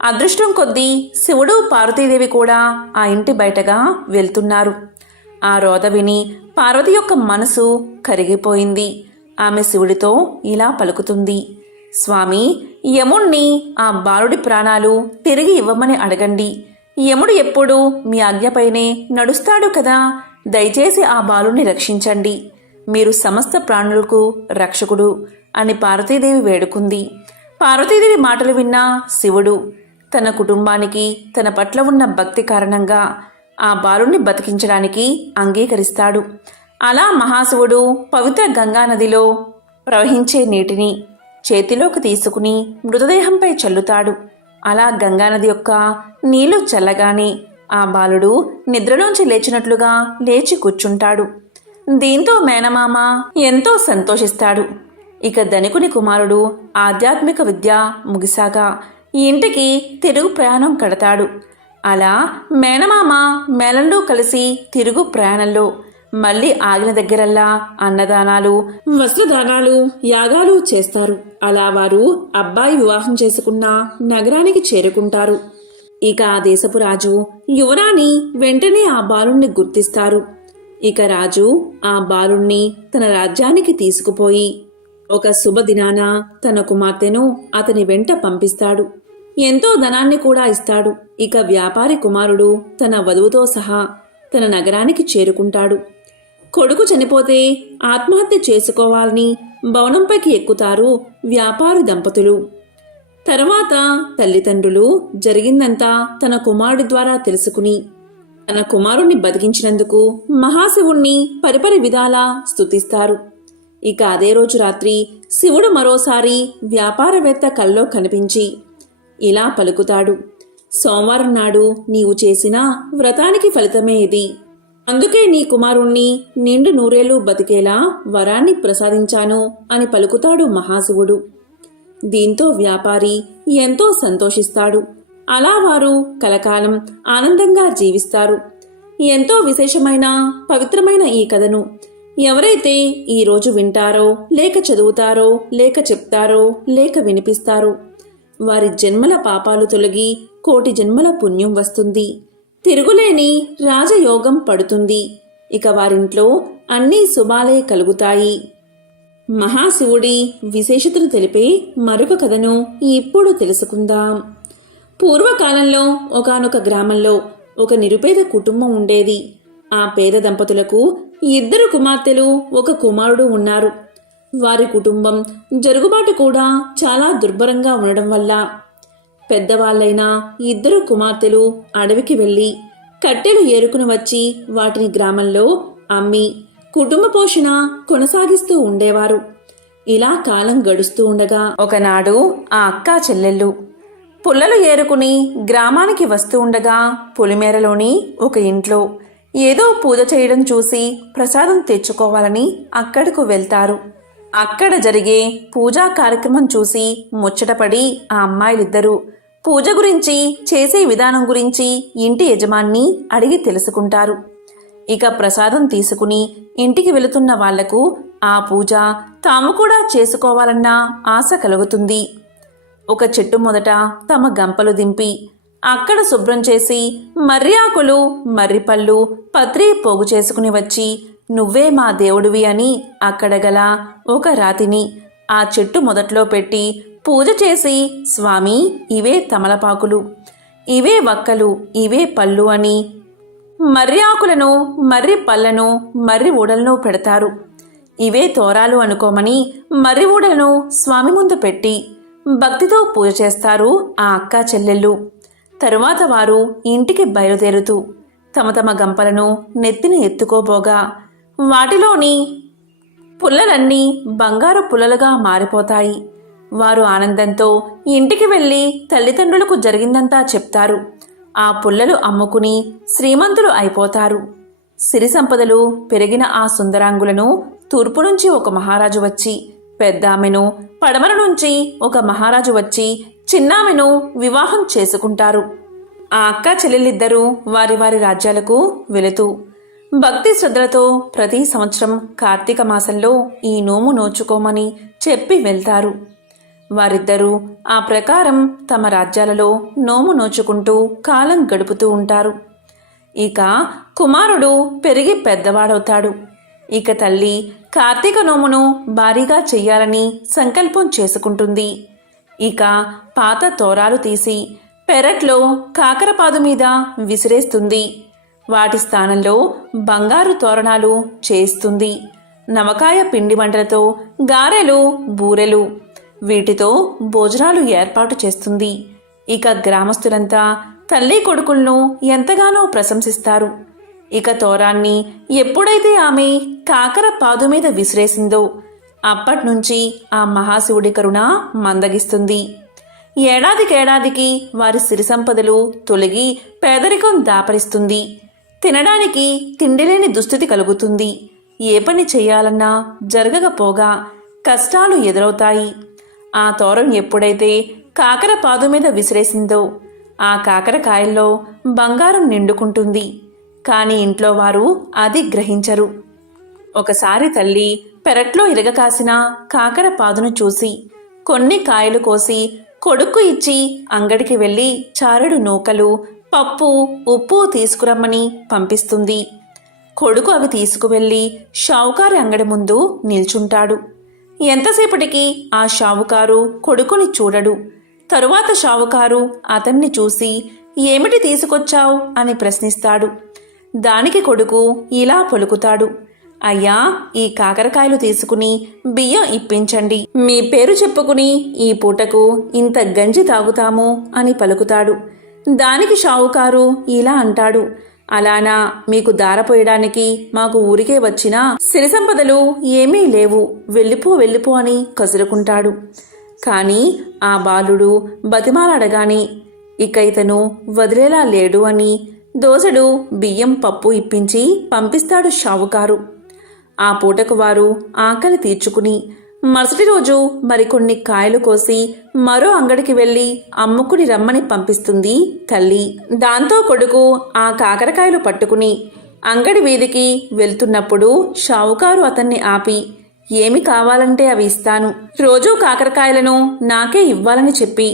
అదృష్టం కొద్దీ శివుడు, పార్వతీదేవి కూడా ఆ ఇంటి బయటగా వెళ్తున్నారు. ఆ రోద విని పార్వతి యొక్క మనసు కరిగిపోయింది. ఆమె శివుడితో ఇలా పలుకుతుంది. స్వామి, యముణ్ణి ఆ బాలుడి ప్రాణాలు తిరిగి ఇవ్వమని అడగండి. యముడు ఎప్పుడూ మీ ఆజ్ఞపైనే నడుస్తాడు కదా. దయచేసి ఆ బాలుని రక్షించండి. మీరు సమస్త ప్రాణులకు రక్షకుడు అని పార్వతీదేవి వేడుకుంది. పార్వతీదేవి మాటలు విన్న శివుడు, తన కుటుంబానికి తన పట్ల ఉన్న భక్తి కారణంగా ఆ బాలుణ్ణి బతికించడానికి అంగీకరిస్తాడు. అలా మహాశివుడు పవిత్ర గంగానదిలో ప్రవహించే నీటిని చేతిలోకి తీసుకుని మృతదేహంపై చల్లుతాడు. అలా గంగానది యొక్క నీళ్లు చల్లగానే ఆ బాలుడు నిద్రలోంచి లేచినట్లుగా లేచి కూర్చుంటాడు. దీంతో మేనమామ ఎంతో సంతోషిస్తాడు. ఇక ధనికుని కుమారుడు ఆధ్యాత్మిక విద్య ముగిసాక ఇంటికి తిరుగు ప్రయాణం కడతాడు. అలా మేనమామ మేళంలో కలిసి తిరుగు ప్రయాణంలో మళ్ళీ ఆగిన దగ్గరల్లా అన్నదానాలు, వస్త్రదానాలు, యాగాలు చేస్తారు. అలా వారు అబ్బాయి వివాహం చేసుకున్న నగరానికి చేరుకుంటారు. ఇక ఆ దేశపు రాజు యువరాణి వెంటనే ఆ బాలుణ్ణి గుర్తిస్తారు. ఇక రాజు ఆ బాలుణ్ణి తన రాజ్యానికి తీసుకుపోయి ఒక శుభదినాన తన కుమార్తెను అతని వెంట పంపిస్తాడు. ఎంతో ధనాన్ని కూడా ఇస్తాడు. ఇక వ్యాపారి కుమారుడు తన వధువుతో సహా తన నగరానికి చేరుకుంటాడు. కొడుకు చనిపోతే ఆత్మహత్య చేసుకోవాలని భవనంపైకి ఎక్కుతారు వ్యాపారి దంపతులు. తర్వాత తల్లిదండ్రులు జరిగిందంతా తన కుమారుడి ద్వారా తెలుసుకుని తన కుమారుణ్ణి బతికించినందుకు మహాశివుణ్ణి పరిపరి విధాలా స్తుతిస్తారు. ఇక అదే రోజు రాత్రి శివుడు మరోసారి వ్యాపారవేత్త కల్లో కనిపించి ఇలా పలుకుతాడు: సోమవారం నాడు నీవు చేసిన వ్రతానికి ఫలితమే ఇది. అందుకే నీ కుమారుణ్ణి నిండు నూరేళ్లు బతికేలా వరాన్ని ప్రసాదించాను అని పలుకుతాడు మహాశివుడు. దీంతో వ్యాపారి ఎంతో సంతోషిస్తాడు. అలా వారు కలకాలం ఆనందంగా జీవిస్తారు. ఎంతో విశేషమైన పవిత్రమైన ఈ కథను ఎవరైతే ఈరోజు వింటారో, లేక చదువుతారో, లేక చెప్తారో, లేక వినిపిస్తారో వారి జన్మల పాపాలు తొలగి కోటి జన్మల పుణ్యం వస్తుంది. తిరుగులేని రాజయోగం పడుతుంది. ఇక వారింట్లో అన్నీ శుభాలే కలుగుతాయి. మహాశివుడి విశేషతను తెలిపే మరొక కథను ఇప్పుడు తెలుసుకుందాం. పూర్వకాలంలో ఒకానొక గ్రామంలో ఒక నిరుపేద కుటుంబం ఉండేది. ఆ పేద దంపతులకు 2 కుమార్తెలు, 1 కుమారుడు ఉన్నారు. వారి కుటుంబం జరుగుబాటు కూడా చాలా దుర్భరంగా ఉండడం వల్ల పెద్దవాళ్లైన 2 కుమార్తెలు అడవికి వెళ్లి కట్టెలు ఏరుకుని వచ్చి వాటిని గ్రామంలో అమ్మి కుటుంబ పోషణ కొనసాగిస్తూ ఉండేవారు. ఇలా కాలం గడుస్తూ ఉండగా ఒకనాడు ఆ అక్కా చెల్లెళ్ళు పుల్లలు ఏరుకుని గ్రామానికి వస్తూ ఉండగా పొలిమేరలోని ఒక ఇంట్లో ఏదో పూజ చేయడం చూసి ప్రసాదం తెచ్చుకోవాలని అక్కడకు వెళ్తారు. అక్కడ జరిగే పూజా కార్యక్రమం చూసి ముచ్చటపడి ఆ అమ్మాయిలిద్దరూ పూజ గురించి, చేసే విధానం గురించి ఇంటి యజమాన్ని అడిగి తెలుసుకుంటారు. ఇక ప్రసాదం తీసుకుని ఇంటికి వెళుతున్న వాళ్లకు ఆ పూజ తాము కూడా చేసుకోవాలన్న ఆశ కలుగుతుంది. ఒక చెట్టు మొదట తమ గంపలు దింపి అక్కడ శుభ్రం చేసి మర్రి ఆకులు, మర్రిపళ్ళు, పత్రి పోగు చేసుకుని వచ్చి నువ్వే మా దేవుడివి అని అక్కడ గల ఒక రాతిని ఆ చెట్టు మొదట్లో పెట్టి పూజ చేసి, స్వామి ఇవే తమలపాకులు, ఇవే వక్కలు, ఇవే పళ్ళు అని మర్రి ఆకులను, మర్రి పళ్ళను, మర్రి ఊడలను పెడతారు. ఇవే తోరాలు అనుకోమని మర్రి ఊడలను స్వామి ముందు పెట్టి భక్తితో పూజ చేస్తారు ఆ అక్కా చెల్లెళ్ళు. తరువాత వారు ఇంటికి బయలుదేరుతూ తమ తమ గంపలను నెత్తిన ఎత్తుకోబోగా వాటిలోని పుల్లలన్నీ బంగారు పుల్లలుగా మారిపోతాయి. వారు ఆనందంతో ఇంటికి వెళ్ళి తల్లిదండ్రులకు జరిగిందంతా చెప్తారు. ఆ పుల్లలు అమ్ముకుని శ్రీమంతులు అయిపోతారు. సిరి సంపదలు పెరిగిన ఆ సుందరాంగులను తూర్పు నుంచి ఒక మహారాజు వచ్చి, పెద్దామెను పడమర నుంచి ఒక మహారాజు వచ్చి చిన్నామెను వివాహం చేసుకుంటారు. ఆ అక్క చెల్లెలిద్దరూ వారి వారి రాజ్యాలకు వెళుతూ భక్తి శ్రద్ధలతో ప్రతి సంవత్సరం కార్తీక మాసంలో ఈ నోము నోచుకోమని చెప్పి వెళ్తారు. వారిద్దరూ ఆ ప్రకారం తమ రాజ్యాలలో నోము నోచుకుంటూ కాలం గడుపుతూ ఉంటారు. ఇక కుమారుడు పెరిగి పెద్దవాడవుతాడు. ఇక తల్లి కార్తీక నోమును భారీగా చెయ్యాలని సంకల్పం చేసుకుంటుంది. ఇక పాత తోరాలు తీసి పెరట్లో కాకరపాదు మీద విసిరేస్తుంది. వాటి స్థానంలో బంగారు తోరణాలు చేస్తుంది. నవకాయ పిండి వంటలతో గారెలు, బూరెలు వీటితో భోజనాలు ఏర్పాటు చేస్తుంది. ఇక గ్రామస్తులంతా తల్లి కొడుకులను ఎంతగానో ప్రశంసిస్తారు. ఇక తోరాన్ని ఎప్పుడైతే ఆమె కాకర పాదు మీద విసిరేసిందో అప్పట్నుంచి ఆ మహాశివుడి కరుణ మందగిస్తుంది. ఏడాదికేడాదికి వారి సిరి సంపదలు తొలగి పేదరికం దాపరిస్తుంది. తినడానికి తిండిలేని దుస్థితి కలుగుతుంది. ఏ పని చేయాలన్నా జరగకపోగా కష్టాలు ఎదురవుతాయి. ఆ తోరం ఎప్పుడైతే కాకర పాదు మీద విసిరేసిందో ఆ కాకరకాయల్లో బంగారం నిండుకుంటుంది. కాని ఇంట్లో వారు అది గ్రహించరు. ఒకసారి తల్లి పెరట్లో ఇరగకాసిన కాకర పాదును చూసి కొన్ని కాయలు కోసి కొడుకు ఇచ్చి అంగడికి వెళ్ళి చారెడు నూకలు, పప్పు, ఉప్పు తీసుకురమ్మని పంపిస్తుంది. కొడుకు అవి తీసుకువెళ్ళి షావుకారు అంగడి ముందు నిల్చుంటాడు. ఎంతసేపటికి ఆ షావుకారు కొడుకుని చూడడు. తరువాత షావుకారు అతన్ని చూసి ఏమిటి తీసుకొచ్చావు అని ప్రశ్నిస్తాడు. దానికి కొడుకు ఇలా పలుకుతాడు, అయ్యా, ఈ కాకరకాయలు తీసుకుని బియ్యం ఇప్పించండి. మీ పేరు చెప్పుకుని ఈ పూటకు ఇంత గంజి తాగుతాము అని పలుకుతాడు. దానికి షావుకారు ఇలా అంటాడు, అలానా, మీకు దారపోయడానికి మాకు ఊరికే వచ్చినా సిరి సంపదలు ఏమీ లేవు, వెళ్ళిపో అని కసురుకుంటాడు. కాని ఆ బాలుడు బతిమాలాడగాని ఇక ఇతను వదిలేలా లేడు అని దోసెడు బియ్యం పప్పు ఇప్పించి పంపిస్తాడు షావుకారు. ఆ పూటకు వారు ఆకలి తీర్చుకుని మరుసటి రోజు మరికొన్ని కాయలు కోసి మరో అంగడికి వెళ్ళి అమ్ముకుని రమ్మని పంపిస్తుంది తల్లి. దాంతో కొడుకు ఆ కాకరకాయలు పట్టుకుని అంగడి వీధికి వెళ్తున్నప్పుడు షావుకారు అతన్ని ఆపి, ఏమి కావాలంటే అవి ఇస్తాను, రోజూ కాకరకాయలను నాకే ఇవ్వాలని చెప్పి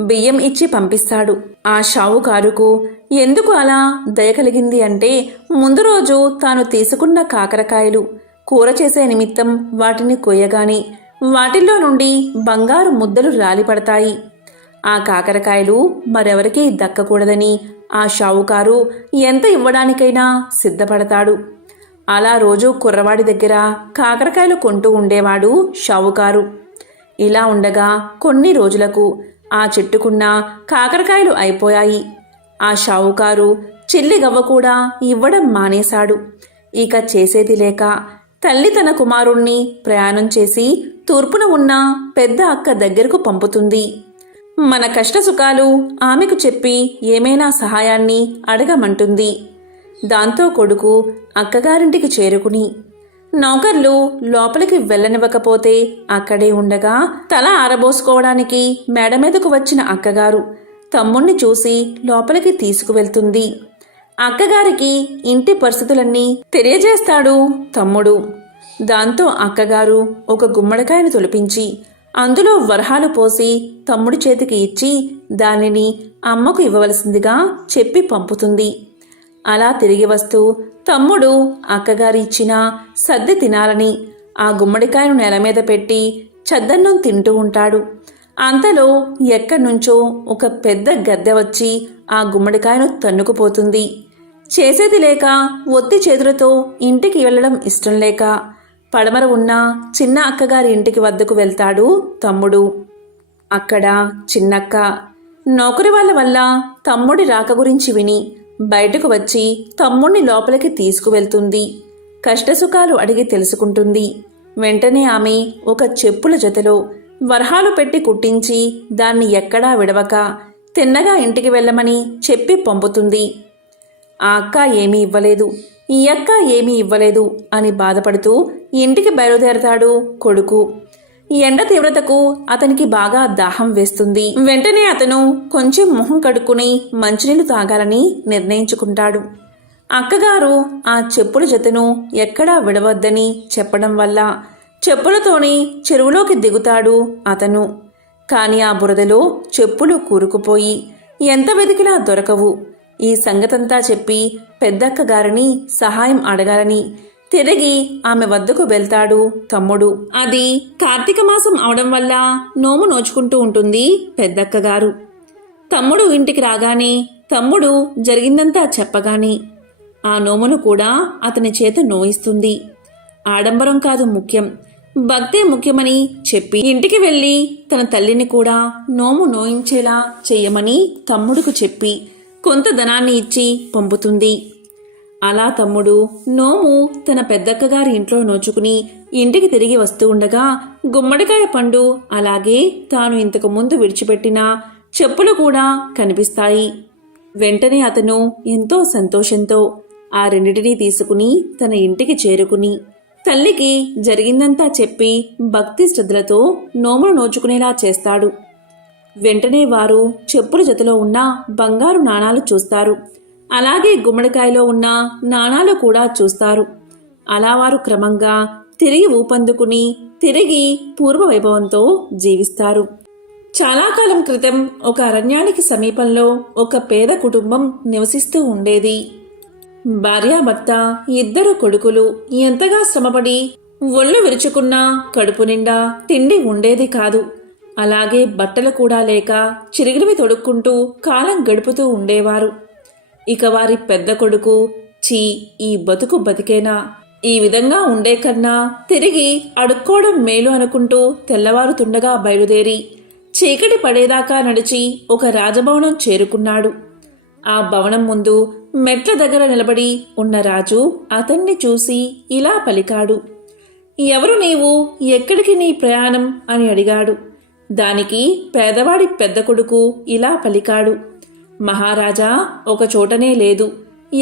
బియ్యం ఇచ్చి పంపిస్తాడు. ఆ షావుకారుకు ఎందుకు అలా దయ కలిగింది అంటే, ముందు రోజు తాను తీసుకున్న కాకరకాయలు కూర చేసే నిమిత్తం వాటిని కొయ్యగాని వాటిల్లో నుండి బంగారు ముద్దలు రాలిపడతాయి. ఆ కాకరకాయలు మరెవరికీ దక్కకూడదని ఆ షావుకారు ఎంత ఇవ్వడానికైనా సిద్ధపడతాడు. అలా రోజు కుర్రవాడి దగ్గర కాకరకాయలు కొంటూ ఉండేవాడు షావుకారు. ఇలా ఉండగా కొన్ని రోజులకు ఆ చెట్టుకున్న కాకరకాయలు అయిపోయాయి. ఆ షావుకారు చిల్లిగవ్వ కూడా ఇవ్వడం మానేశాడు. ఇక చేసేది లేక తల్లి తన కుమారుణ్ణి ప్రయాణం చేసి తూర్పున ఉన్న పెద్ద అక్క దగ్గరకు పంపుతుంది. మన కష్టసుఖాలు ఆమెకు చెప్పి ఏమైనా సహాయాన్ని అడగమంటుంది. దాంతో కొడుకు అక్కగారింటికి చేరుకుని నౌకర్లు లోపలికి వెళ్ళనివ్వకపోతే అక్కడే ఉండగా తల ఆరబోసుకోవడానికి మేడ మీదకు వచ్చిన అక్కగారు తమ్ముణ్ణి చూసి లోపలికి తీసుకువెళ్తుంది. అక్కగారికి ఇంటి పరిస్థితులన్నీ తెలియజేస్తాడు తమ్ముడు. దాంతో అక్కగారు ఒక గుమ్మడికాయను తొలిపించి అందులో వరహాలు పోసి తమ్ముడి చేతికి ఇచ్చి దానిని అమ్మకు ఇవ్వవలసిందిగా చెప్పి పంపుతుంది. అలా తిరిగి వస్తూ తమ్ముడు అక్కగారి ఇచ్చిన సద్ది తినాలని ఆ గుమ్మడికాయను నేల మీద పెట్టి చద్దన్నం తింటూ ఉంటాడు. అంతలో ఎక్కడ్నుంచో ఒక పెద్ద గద్దె వచ్చి ఆ గుమ్మడికాయను తన్నుకుపోతుంది. చేసేది లేక ఒత్తి చేతులతో ఇంటికి వెళ్ళడం ఇష్టం లేక పడమర ఉన్న చిన్న అక్కగారి ఇంటికి వద్దకు వెళ్తాడు తమ్ముడు. అక్కడ చిన్నక్క నౌకరి వాళ్ళ వల్ల తమ్ముడి రాక గురించి విని బయటకు వచ్చి తమ్ముణ్ణి లోపలికి తీసుకువెళ్తుంది. కష్టసుఖాలు అడిగి తెలుసుకుంటుంది. వెంటనే ఆమె ఒక చెప్పుల జతలో వరహాలు పెట్టి కుట్టించి దాన్ని ఎక్కడా విడవక తిన్నగా ఇంటికి వెళ్ళమని చెప్పి పంపుతుంది. ఆ అక్క ఏమీ ఇవ్వలేదు, ఈ అక్క ఏమీ ఇవ్వలేదు అని బాధపడుతూ ఇంటికి బయలుదేరతాడు కొడుకు. ఎండ తీవ్రతకు అతనికి బాగా దాహం వేస్తుంది. వెంటనే అతను కొంచెం మొహం కడుక్కుని మంచినీళ్లు తాగాలని నిర్ణయించుకుంటాడు. అక్కగారు ఆ చెప్పుల జతను ఎక్కడా విడవద్దని చెప్పడం వల్ల చెప్పులతోనే చెరువులోకి దిగుతాడు అతను. కాని ఆ బురదలో చెప్పులు కూరుకుపోయి ఎంత వెతికినా దొరకవు. ఈ సంగతంతా చెప్పి పెద్దక్కగారిని సహాయం అడగాలని తిరిగి ఆమె వద్దకు వెళ్తాడు తమ్ముడు. అది కార్తీక మాసం అవడం వల్ల నోము నోచుకుంటూ ఉంటుంది పెద్దక్కగారు. తమ్ముడు ఇంటికి రాగానే తమ్ముడు జరిగిందంతా చెప్పగానే ఆ నోమును కూడా అతని చేత నోయిస్తుంది. ఆడంబరం కాదు ముఖ్యం, భక్తే ముఖ్యమని చెప్పి ఇంటికి వెళ్ళి తన తల్లిని కూడా నోము నోయించేలా చెయ్యమని తమ్ముడుకు చెప్పి కొంత ధనాన్ని ఇచ్చి పంపుతుంది. అలా తమ్ముడు నోము తన పెద్దక్కగారి ఇంట్లో నోచుకుని ఇంటికి తిరిగి వస్తూ ఉండగా గుమ్మడికాయ పండు అలాగే తాను ఇంతకు ముందు విడిచిపెట్టిన చెప్పులు కూడా కనిపిస్తాయి. వెంటనే అతను ఎంతో సంతోషంతో ఆ రెండిటినీ తీసుకుని తన ఇంటికి చేరుకుని తల్లికి జరిగిందంతా చెప్పి భక్తి శ్రద్ధలతో నోమును నోచుకునేలా చేస్తాడు. వెంటనే వారు చెప్పుల జతలో ఉన్న బంగారు నాణాలు చూస్తారు. అలాగే గుమ్మడికాయలో ఉన్న నాణాలు కూడా చూస్తారు. అలా వారు క్రమంగా తిరిగి ఊపందుకుని తిరిగి పూర్వ వైభవంతో జీవిస్తారు. చాలా కాలం క్రితం ఒక అరణ్యానికి సమీపంలో ఒక పేద కుటుంబం నివసిస్తూ ఉండేది. భార్యాభర్త, 2 కొడుకులు ఎంతగా శ్రమపడి ఒళ్ళు విరుచుకున్నా కడుపు నిండా తిండి ఉండేది కాదు. అలాగే బట్టలు కూడా లేక చిరిగినవి తొడుక్కుంటూ కాలం గడుపుతూ ఉండేవారు. ఇక వారి పెద్ద కొడుకు, చీ, ఈ బతుకు బతికేనా, ఈ విధంగా ఉండే కన్నా తిరిగి అడుక్కోవడం మేలు అనుకుంటూ తెల్లవారుతుండగా బయలుదేరి చీకటి పడేదాకా నడిచి ఒక రాజభవనం చేరుకున్నాడు. ఆ భవనం ముందు మెట్ల దగ్గర నిలబడి ఉన్న రాజు అతన్ని చూసి ఇలా పలికాడు. ఎవరు నీవు, ఎక్కడికి నీ ప్రయాణం అని అడిగాడు. దానికి పేదవాడి పెద్ద కొడుకు ఇలా పలికాడు. మహారాజా, ఒక చోటనే లేదు,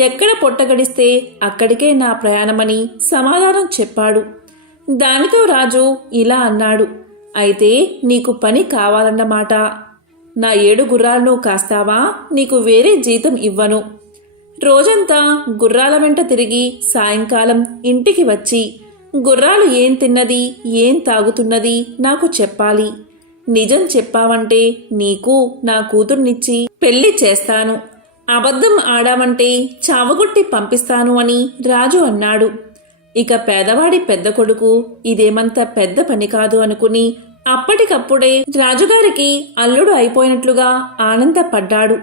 ఎక్కడ పొట్టగడిస్తే అక్కడికే నా ప్రయాణమని సమాధానం చెప్పాడు. దానితో రాజు ఇలా అన్నాడు. అయితే నీకు పని కావాలన్నమాట. నా 7 గుర్రాలను కాస్తావా? నీకు వేరే జీతం ఇవ్వను. రోజంతా గుర్రాల వెంట తిరిగి సాయంకాలం ఇంటికి వచ్చి గుర్రాలు ఏం తిన్నది, ఏం తాగుతున్నది నాకు చెప్పాలి. నిజం చెప్పావంటే నీకు నా కూతుర్నిచ్చి పెళ్లి చేస్తాను, అబద్ధం ఆడావంటే చావగొట్టి పంపిస్తాను అని రాజు అన్నాడు. ఇక పేదవాడి పెద్ద కొడుకు ఇదేమంత పెద్ద పని కాదు అనుకుని అప్పటికప్పుడే రాజుగారికి అల్లుడు అయిపోయినట్లుగా ఆనందపడ్డాడు.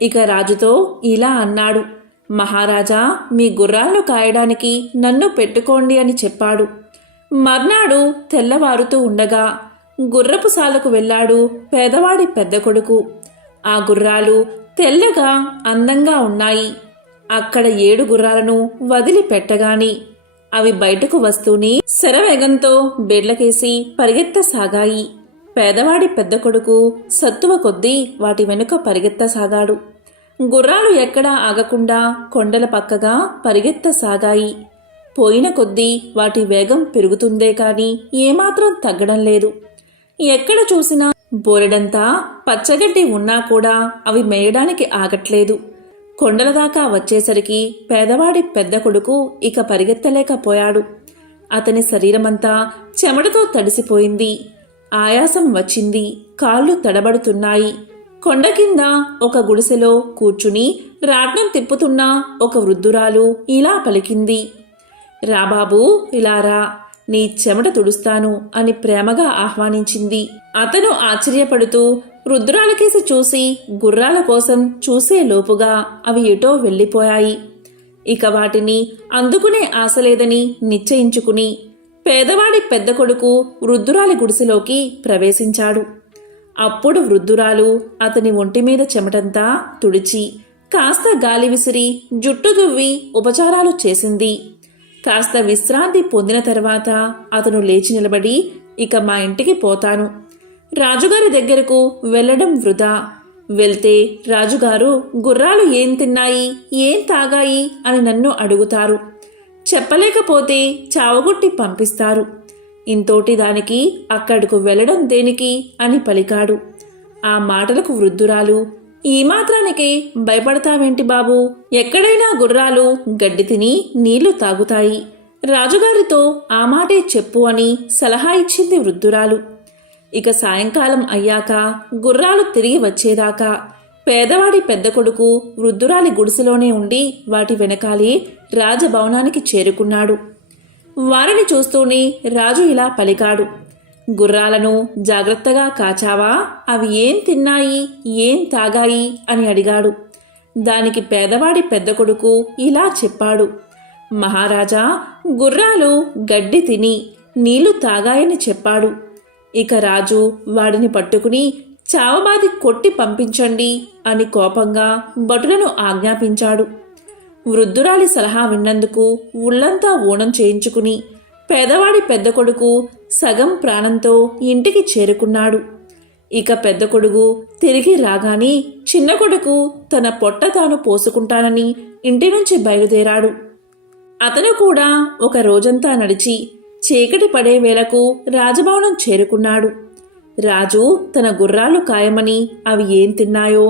ఇక రాజుతో ఇలా అన్నాడు. మహారాజా, మీ గుర్రాలను కాయడానికి నన్ను పెట్టుకోండి అని చెప్పాడు. మర్నాడు తెల్లవారుతూ ఉండగా గుర్రపు సాలకు వెళ్ళాడు పేదవాడి పెద్ద కొడుకు. ఆ గుర్రాలు తెల్లగా అందంగా ఉన్నాయి. అక్కడ 7 గుర్రాలను వదిలిపెట్టగాని అవి బయటకు వస్తూనే శరవేగంతో బెడ్లకేసి పరిగెత్తసాగాయి. పేదవాడి పెద్ద కొడుకు సత్తువ కొద్దీ వాటి వెనుక పరిగెత్తసాగాడు. గుర్రాలు ఎక్కడా ఆగకుండా కొండల పక్కగా పరిగెత్తసాగాయి. పోయిన కొద్దీ వాటి వేగం పెరుగుతుందే కాని ఏమాత్రం తగ్గడం లేదు. ఎక్కడ చూసినా బోరెడంతా పచ్చగడ్డి ఉన్నా కూడా అవి మేయడానికి ఆగట్లేదు. కొండల దాకా వచ్చేసరికి పేదవాడి పెద్ద కొడుకు ఇక పరిగెత్తలేకపోయాడు. అతని శరీరమంతా చెమటతో తడిసిపోయింది. ఆయాసం వచ్చింది. కాళ్ళు తడబడుతున్నాయి. కొండ కింద ఒక గుడిసెలో కూర్చుని రాట్నం తిప్పుతున్న ఒక వృద్ధురాలు ఇలా పలికింది. రాబాబూ, ఇలా రా, నీ చెమట తుడుస్తాను అని ప్రేమగా ఆహ్వానించింది. అతను ఆశ్చర్యపడుతూ వృద్ధురాలకేసి చూసి గుర్రాల కోసం చూసే లోపుగా అవి ఎటో వెళ్ళిపోయాయి. ఇక వాటిని అందుకునే ఆశ లేదని నిశ్చయించుకుని పేదవాడి పెద్ద కొడుకు వృద్ధురాలి గుడిసెలోకి ప్రవేశించాడు. అప్పుడు వృద్ధురాలు అతని ఒంటిమీద చెమటంతా తుడిచి కాస్త గాలి విసిరి జుట్టు దువ్వి ఉపచారాలు చేసింది. కాస్త విశ్రాంతి పొందిన తర్వాత అతను లేచి నిలబడి, ఇక మా ఇంటికి పోతాను, రాజుగారి దగ్గరకు వెళ్ళడం వృధా. వెళ్తే రాజుగారు గుర్రాలు ఏం తిన్నాయి, ఏం తాగాయి అని నన్ను అడుగుతారు. చెప్పలేకపోతే చావగొట్టి పంపిస్తారు. ఇంతోటి దానికి అక్కడకు వెళ్ళడం దేనికి అని పలికాడు. ఆ మాటలకు వృద్ధురాలు, ఈ మాత్రానికే భయపడతావేంటి బాబు? ఎక్కడైనా గుర్రాలు గడ్డి తిని నీళ్లు తాగుతాయి. రాజుగారితో ఆ మాటే చెప్పు అని సలహా ఇచ్చింది వృద్ధురాలు. ఇక సాయంకాలం అయ్యాక గుర్రాలు తిరిగి వచ్చేదాకా పేదవాడి పెద్ద కొడుకు వృద్ధురాలి గుడిసెలోనే ఉండి వాటి వెనకాలే రాజభవనానికి చేరుకున్నాడు. వారిని చూస్తూనే రాజు ఇలా పలికాడు. గుర్రాలను జాగ్రత్తగా కాచావా? అవి ఏం తిన్నాయి, ఏం తాగాయి అని అడిగాడు. దానికి పేదవాడి పెద్ద కొడుకు ఇలా చెప్పాడు. మహారాజా, గుర్రాలు గడ్డి తిని నీళ్లు తాగాయని చెప్పాడు. ఇక రాజు వాడిని పట్టుకుని చావబాది కొట్టి పంపించండి అని కోపంగా భటులను ఆజ్ఞాపించాడు. వృద్ధురాలి సలహా విన్నందుకు ఉళ్ళంతా ఊనం చేయించుకుని పేదవాడి పెద్ద కొడుకు సగం ప్రాణంతో ఇంటికి చేరుకున్నాడు. ఇక పెద్ద కొడుకు తిరిగి రాగానే చిన్న కొడుకు తన పొట్ట తాను పోసుకుంటానని ఇంటి నుంచి బయలుదేరాడు. అతను కూడా ఒక రోజంతా నడిచి చీకటి పడే వేళకు రాజభవనం చేరుకున్నాడు. రాజు తన గుర్రాలు కాయమని అవి ఏం తిన్నాయో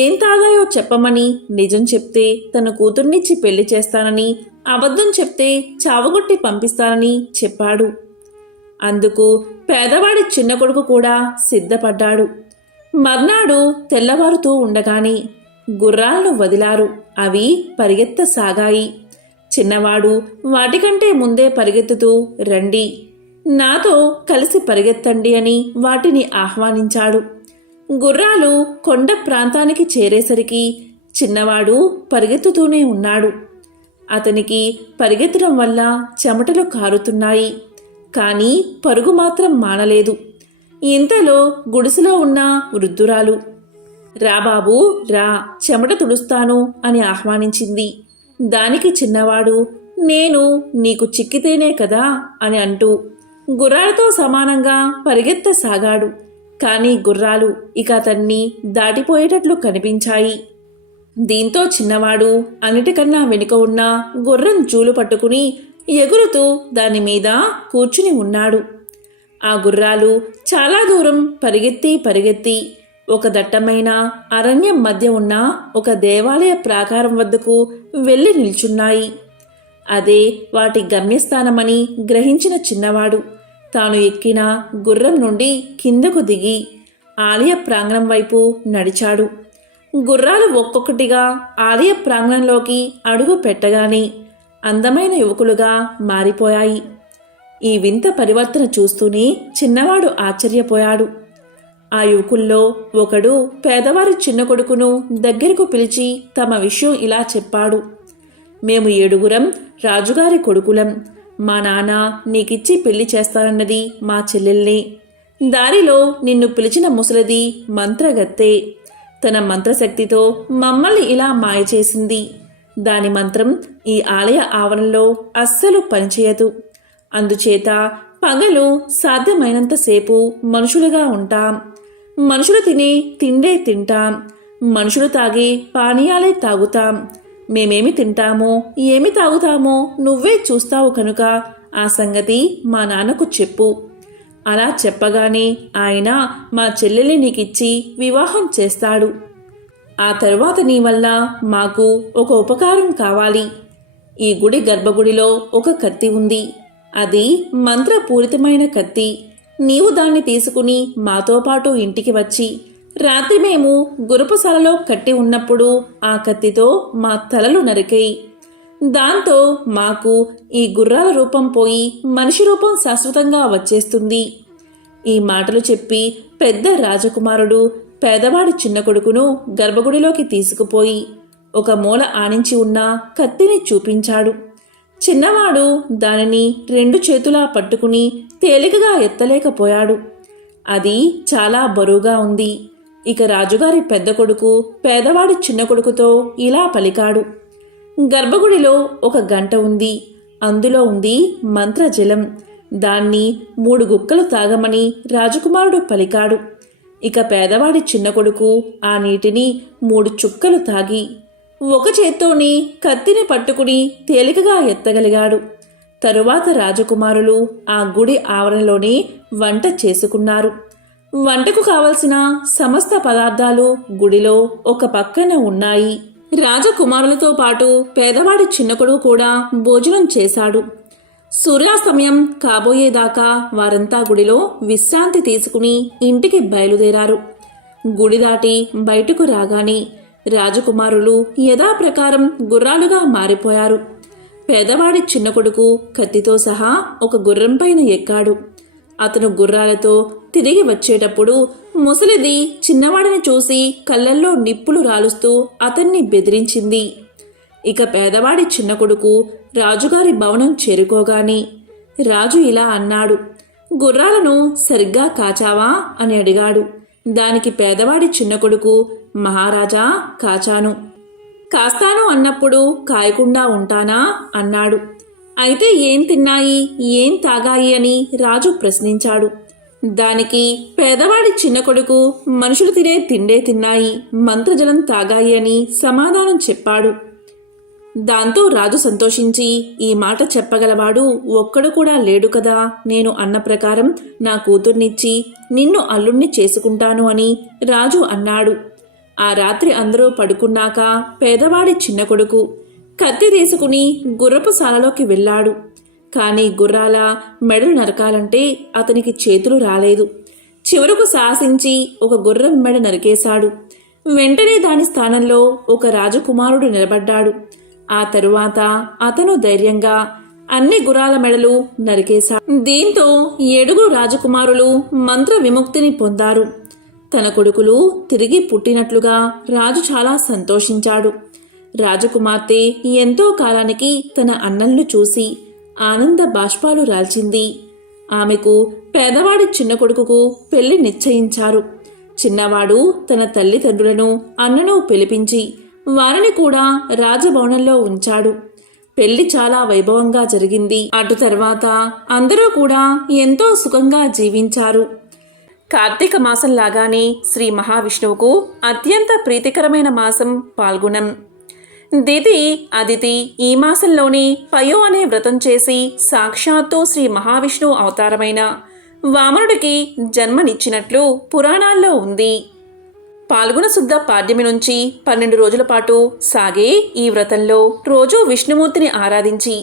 ఏం తాగాయో చెప్పమని నిజం చెప్తే తన కూతుర్నిచ్చి పెళ్లి చేస్తానని, అబద్ధం చెప్తే చావగొట్టి పంపిస్తానని చెప్పాడు. అందుకు పేదవాడి చిన్న కొడుకు కూడా సిద్ధపడ్డాడు. మర్నాడు తెల్లవారుతూ ఉండగానే గుర్రాలను వదిలారు. అవి పరిగెత్తసాగాయి. చిన్నవాడు వాటికంటే ముందే పరిగెత్తుతూ రండి, నాతో కలిసి పరిగెత్తండి అని వాటిని ఆహ్వానించాడు. గుర్రాలు కొండ ప్రాంతానికి చేరేసరికి చిన్నవాడు పరిగెత్తుతూనే ఉన్నాడు. అతనికి పరిగెత్తడం వల్ల చెమటలు కారుతున్నాయి. కానీ పరుగు మాత్రం మానలేదు. ఇంతలో గుడిసెలో ఉన్న వృద్ధురాలు, రా బాబూ రా, చెమట తుడుస్తాను అని ఆహ్వానించింది. దానికి చిన్నవాడు, నేను నీకు చిక్కితేనే కదా అని అంటూ గుర్రాలతో సమానంగా పరిగెత్తసాగాడు. కానీ గుర్రాలు ఇక అతన్ని దాటిపోయేటట్లు కనిపించాయి. దీంతో చిన్నవాడు అన్నిటికన్నా వెనుక ఉన్న గుర్రం జూలు పట్టుకుని ఎగురుతూ దాని మీద కూర్చుని ఉన్నాడు. ఆ గుర్రాలు చాలా దూరం పరిగెత్తి ఒక దట్టమైన అరణ్యం మధ్య ఉన్న ఒక దేవాలయ ప్రాకారం వద్దకు వెళ్ళి నిల్చున్నాయి. అదే వాటి గమ్యస్థానమని గ్రహించిన చిన్నవాడు తాను ఎక్కిన గుర్రం నుండి కిందకు దిగి ఆలయ ప్రాంగణం వైపు నడిచాడు. గుర్రాలు ఒక్కొక్కటిగా ఆలయ ప్రాంగణంలోకి అడుగు పెట్టగానే అందమైన యువకులుగా మారిపోయాయి. ఈ వింత పరివర్తన చూస్తూనే చిన్నవాడు ఆశ్చర్యపోయాడు. ఆ యువకుల్లో ఒకడు పేదవారి చిన్న కొడుకును దగ్గరకు పిలిచి తమ విషయం ఇలా చెప్పాడు. మేము 7 రాజుగారి కొడుకులం. మా నాన్న నీకిచ్చి పెళ్లి చేస్తానన్నది మా చెల్లెల్నే. దారిలో నిన్ను పిలిచిన ముసలిది మంత్రగత్తె. తన మంత్రశక్తితో మమ్మల్ని ఇలా మాయ చేసింది. దాని మంత్రం ఈ ఆలయ ఆవరణలో అస్సలు పనిచేయదు. అందుచేత పగలు సాధ్యమైనంతసేపు మనుషులుగా ఉంటాం. మనుషులు తినే తిండే తింటాం. మనుషులు తాగే పానీయాలే తాగుతాం. మేమేమి తింటామో ఏమి తాగుతామో నువ్వే చూస్తావు కనుక ఆ సంగతి మా నాన్నకు చెప్పు. అలా చెప్పగానే ఆయన మా చెల్లెల్ని నీకిచ్చి వివాహం చేస్తాడు. ఆ తరువాత నీ వల్ల మాకు ఒక ఉపకారం కావాలి. ఈ గుడి గర్భగుడిలో ఒక కత్తి ఉంది. అది మంత్రపూరితమైన కత్తి. నీవు దాన్ని తీసుకుని మాతో పాటు ఇంటికి వచ్చి రాత్రి మేము గురుపుశాలలో కట్టి ఉన్నప్పుడు ఆ కత్తితో మా తలలు నరికేయి. దాంతో మాకు ఈ గుర్రాల రూపం పోయి మనిషి రూపం శాశ్వతంగా వచ్చేస్తుంది. ఈ మాటలు చెప్పి పెద్ద రాజకుమారుడు పేదవాడి చిన్న కొడుకును గర్భగుడిలోకి తీసుకుపోయి ఒక మూల ఆనించి ఉన్న కత్తిని చూపించాడు. చిన్నవాడు దానిని 2 చేతులా పట్టుకుని తేలికగా ఎత్తలేకపోయాడు. అది చాలా బరువుగా ఉంది. ఇక రాజుగారి పెద్ద కొడుకు పేదవాడి చిన్న కొడుకుతో ఇలా పలికాడు. గర్భగుడిలో ఒక గంట ఉంది. అందులో ఉంది మంత్రజలం. దాన్ని 3 గుక్కలు తాగమని రాజకుమారుడు పలికాడు. ఇక పేదవాడి చిన్న కొడుకు ఆ నీటిని 3 చుక్కలు తాగి ఒక చేత్తోని కత్తిని పట్టుకుని తేలికగా ఎత్తగలిగాడు. తరువాత రాజకుమారులు ఆ గుడి ఆవరణలోనే వంట చేసుకున్నారు. వంటకు కావలసిన సమస్త పదార్థాలు గుడిలో ఒక పక్కన ఉన్నాయి. రాజకుమారులతో పాటు పేదవాడి చిన్న కొడుకు కూడా భోజనం చేశాడు. సూర్యాస్తమయం కాబోయేదాకా వారంతా గుడిలో విశ్రాంతి తీసుకుని ఇంటికి బయలుదేరారు. గుడి దాటి బయటకు రాగానే రాజకుమారులు యథాప్రకారం గుర్రాలుగా మారిపోయారు. పేదవాడి చిన్న కొడుకు కత్తితో సహా ఒక గుర్రంపైన ఎక్కాడు. అతను గుర్రాలతో తిరిగి వచ్చేటప్పుడు ముసలిది చిన్నవాడిని చూసి కళ్ళల్లో నిప్పులు రాలుస్తూ అతన్ని బెదిరించింది. ఇక పేదవాడి చిన్న కొడుకు రాజుగారి భవనం చేరుకోగానే రాజు ఇలా అన్నాడు. గుర్రాలను సరిగ్గా కాచావా అని అడిగాడు. దానికి పేదవాడి చిన్న కొడుకు, మహారాజా కాచాను. కాస్తాను అన్నప్పుడు కాయకుండా ఉంటానా అన్నాడు. అయితే ఏం తిన్నాయి, ఏం తాగాయి అని రాజు ప్రశ్నించాడు. దానికి పేదవాడి చిన్న కొడుకు, మనుషులు తినే తిండే తిన్నాయి, మంత్రజలం తాగాయి అని సమాధానం చెప్పాడు. దాంతో రాజు సంతోషించి, ఈ మాట చెప్పగలవాడు ఒక్కడు కూడా లేడు కదా, నేను అన్న ప్రకారం నా కూతుర్నిచ్చి నిన్ను అల్లుణ్ణి చేసుకుంటాను అని రాజు అన్నాడు. ఆ రాత్రి అందరూ పడుకున్నాక పేదవాడి చిన్న కొడుకు కత్తి తీసుకుని గుర్రపు శాలలోకి వెళ్ళాడు. కానీ గుర్రాల మెడలు నరకాలంటే అతనికి చేతులు రాలేదు. చివరకు సాహసించి ఒక గుర్రం మెడ నరికేశాడు. వెంటనే దాని స్థానంలో ఒక రాజకుమారుడు నిలబడ్డాడు. ఆ తరువాత అతను ధైర్యంగా అన్ని గుర్రాల మెడలు నరికేశాడు. దీంతో 7 రాజకుమారులు మంత్ర విముక్తిని పొందారు. తన కొడుకులు తిరిగి పుట్టినట్లుగా రాజు చాలా సంతోషించాడు. రాజకుమార్తె ఎంతో కాలానికి తన అన్నలను చూసి ఆనంద బాష్పాలు రాల్చింది. ఆమెకు పేదవాడి చిన్న కొడుకుకు పెళ్లి నిశ్చయించారు. చిన్నవాడు తన తల్లిదండ్రులను అన్నను పిలిపించి వారిని కూడా రాజభవనంలో ఉంచాడు. పెళ్లి చాలా వైభవంగా జరిగింది. అటు తర్వాత అందరూ కూడా ఎంతో సుఖంగా జీవించారు. కార్తీక మాసం లాగానే శ్రీ మహావిష్ణువుకు అత్యంత ప్రీతికరమైన మాసం పాల్గొనం. దితి, అదితి ఈ మాసంలోనే పయో అనే వ్రతం చేసి సాక్షాత్తు శ్రీ మహావిష్ణువు అవతారమైన వామనుడికి జన్మనిచ్చినట్లు పురాణాల్లో ఉంది. పాల్గొన శుద్ధ పాడ్యమి నుంచి 12 రోజుల పాటు సాగే ఈ వ్రతంలో రోజూ విష్ణుమూర్తిని ఆరాధించి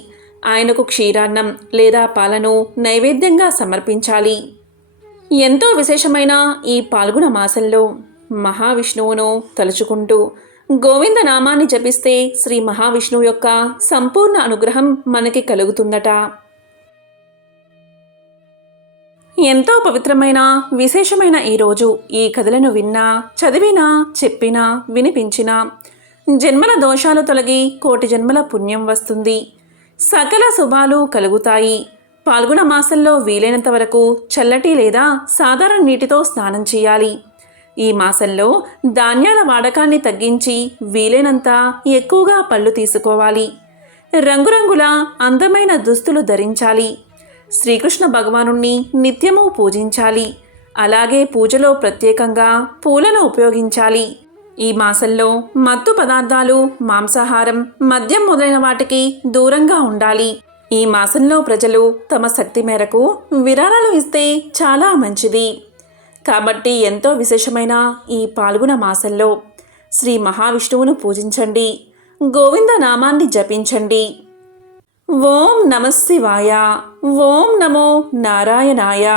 ఆయనకు క్షీరాన్నం లేదా పాలను నైవేద్యంగా సమర్పించాలి. ఎంతో విశేషమైన ఈ పాల్గొన మాసంలో మహావిష్ణువును తలుచుకుంటూ గోవింద నామాన్ని జపిస్తే శ్రీ మహావిష్ణువు యొక్క సంపూర్ణ అనుగ్రహం మనకి కలుగుతుందట. ఎంతో పవిత్రమైన విశేషమైన ఈరోజు ఈ కథలను విన్నా, చదివినా, చెప్పినా, వినిపించినా జన్మల దోషాలు తొలగి కోటి జన్మల పుణ్యం వస్తుంది. సకల శుభాలు కలుగుతాయి. పాల్గొన మాసంలో వీలైనంత వరకు చల్లటి లేదా సాధారణ నీటితో స్నానం చేయాలి. ఈ మాసంలో ధాన్యాల వాడకాన్ని తగ్గించి వీలైనంత ఎక్కువగా పళ్ళు తీసుకోవాలి. రంగురంగుల అందమైన దుస్తులు ధరించాలి. శ్రీకృష్ణ భగవానుణ్ణి నిత్యము పూజించాలి. అలాగే పూజలో ప్రత్యేకంగా పూలను ఉపయోగించాలి. ఈ మాసంలో మత్తు పదార్థాలు, మాంసాహారం, మద్యం మొదలైన వాటికి దూరంగా ఉండాలి. ఈ మాసంలో ప్రజలు తమ శక్తి మేరకు విరాళాలు ఇస్తే చాలా మంచిది. కాబట్టి ఎంతో విశేషమైన ఈ పాల్గొన మాసంలో శ్రీ మహావిష్ణువును పూజించండి. గోవింద నామాన్ని జపించండి. ఓం నమః శివాయ. ఓం నమో నారాయణాయ.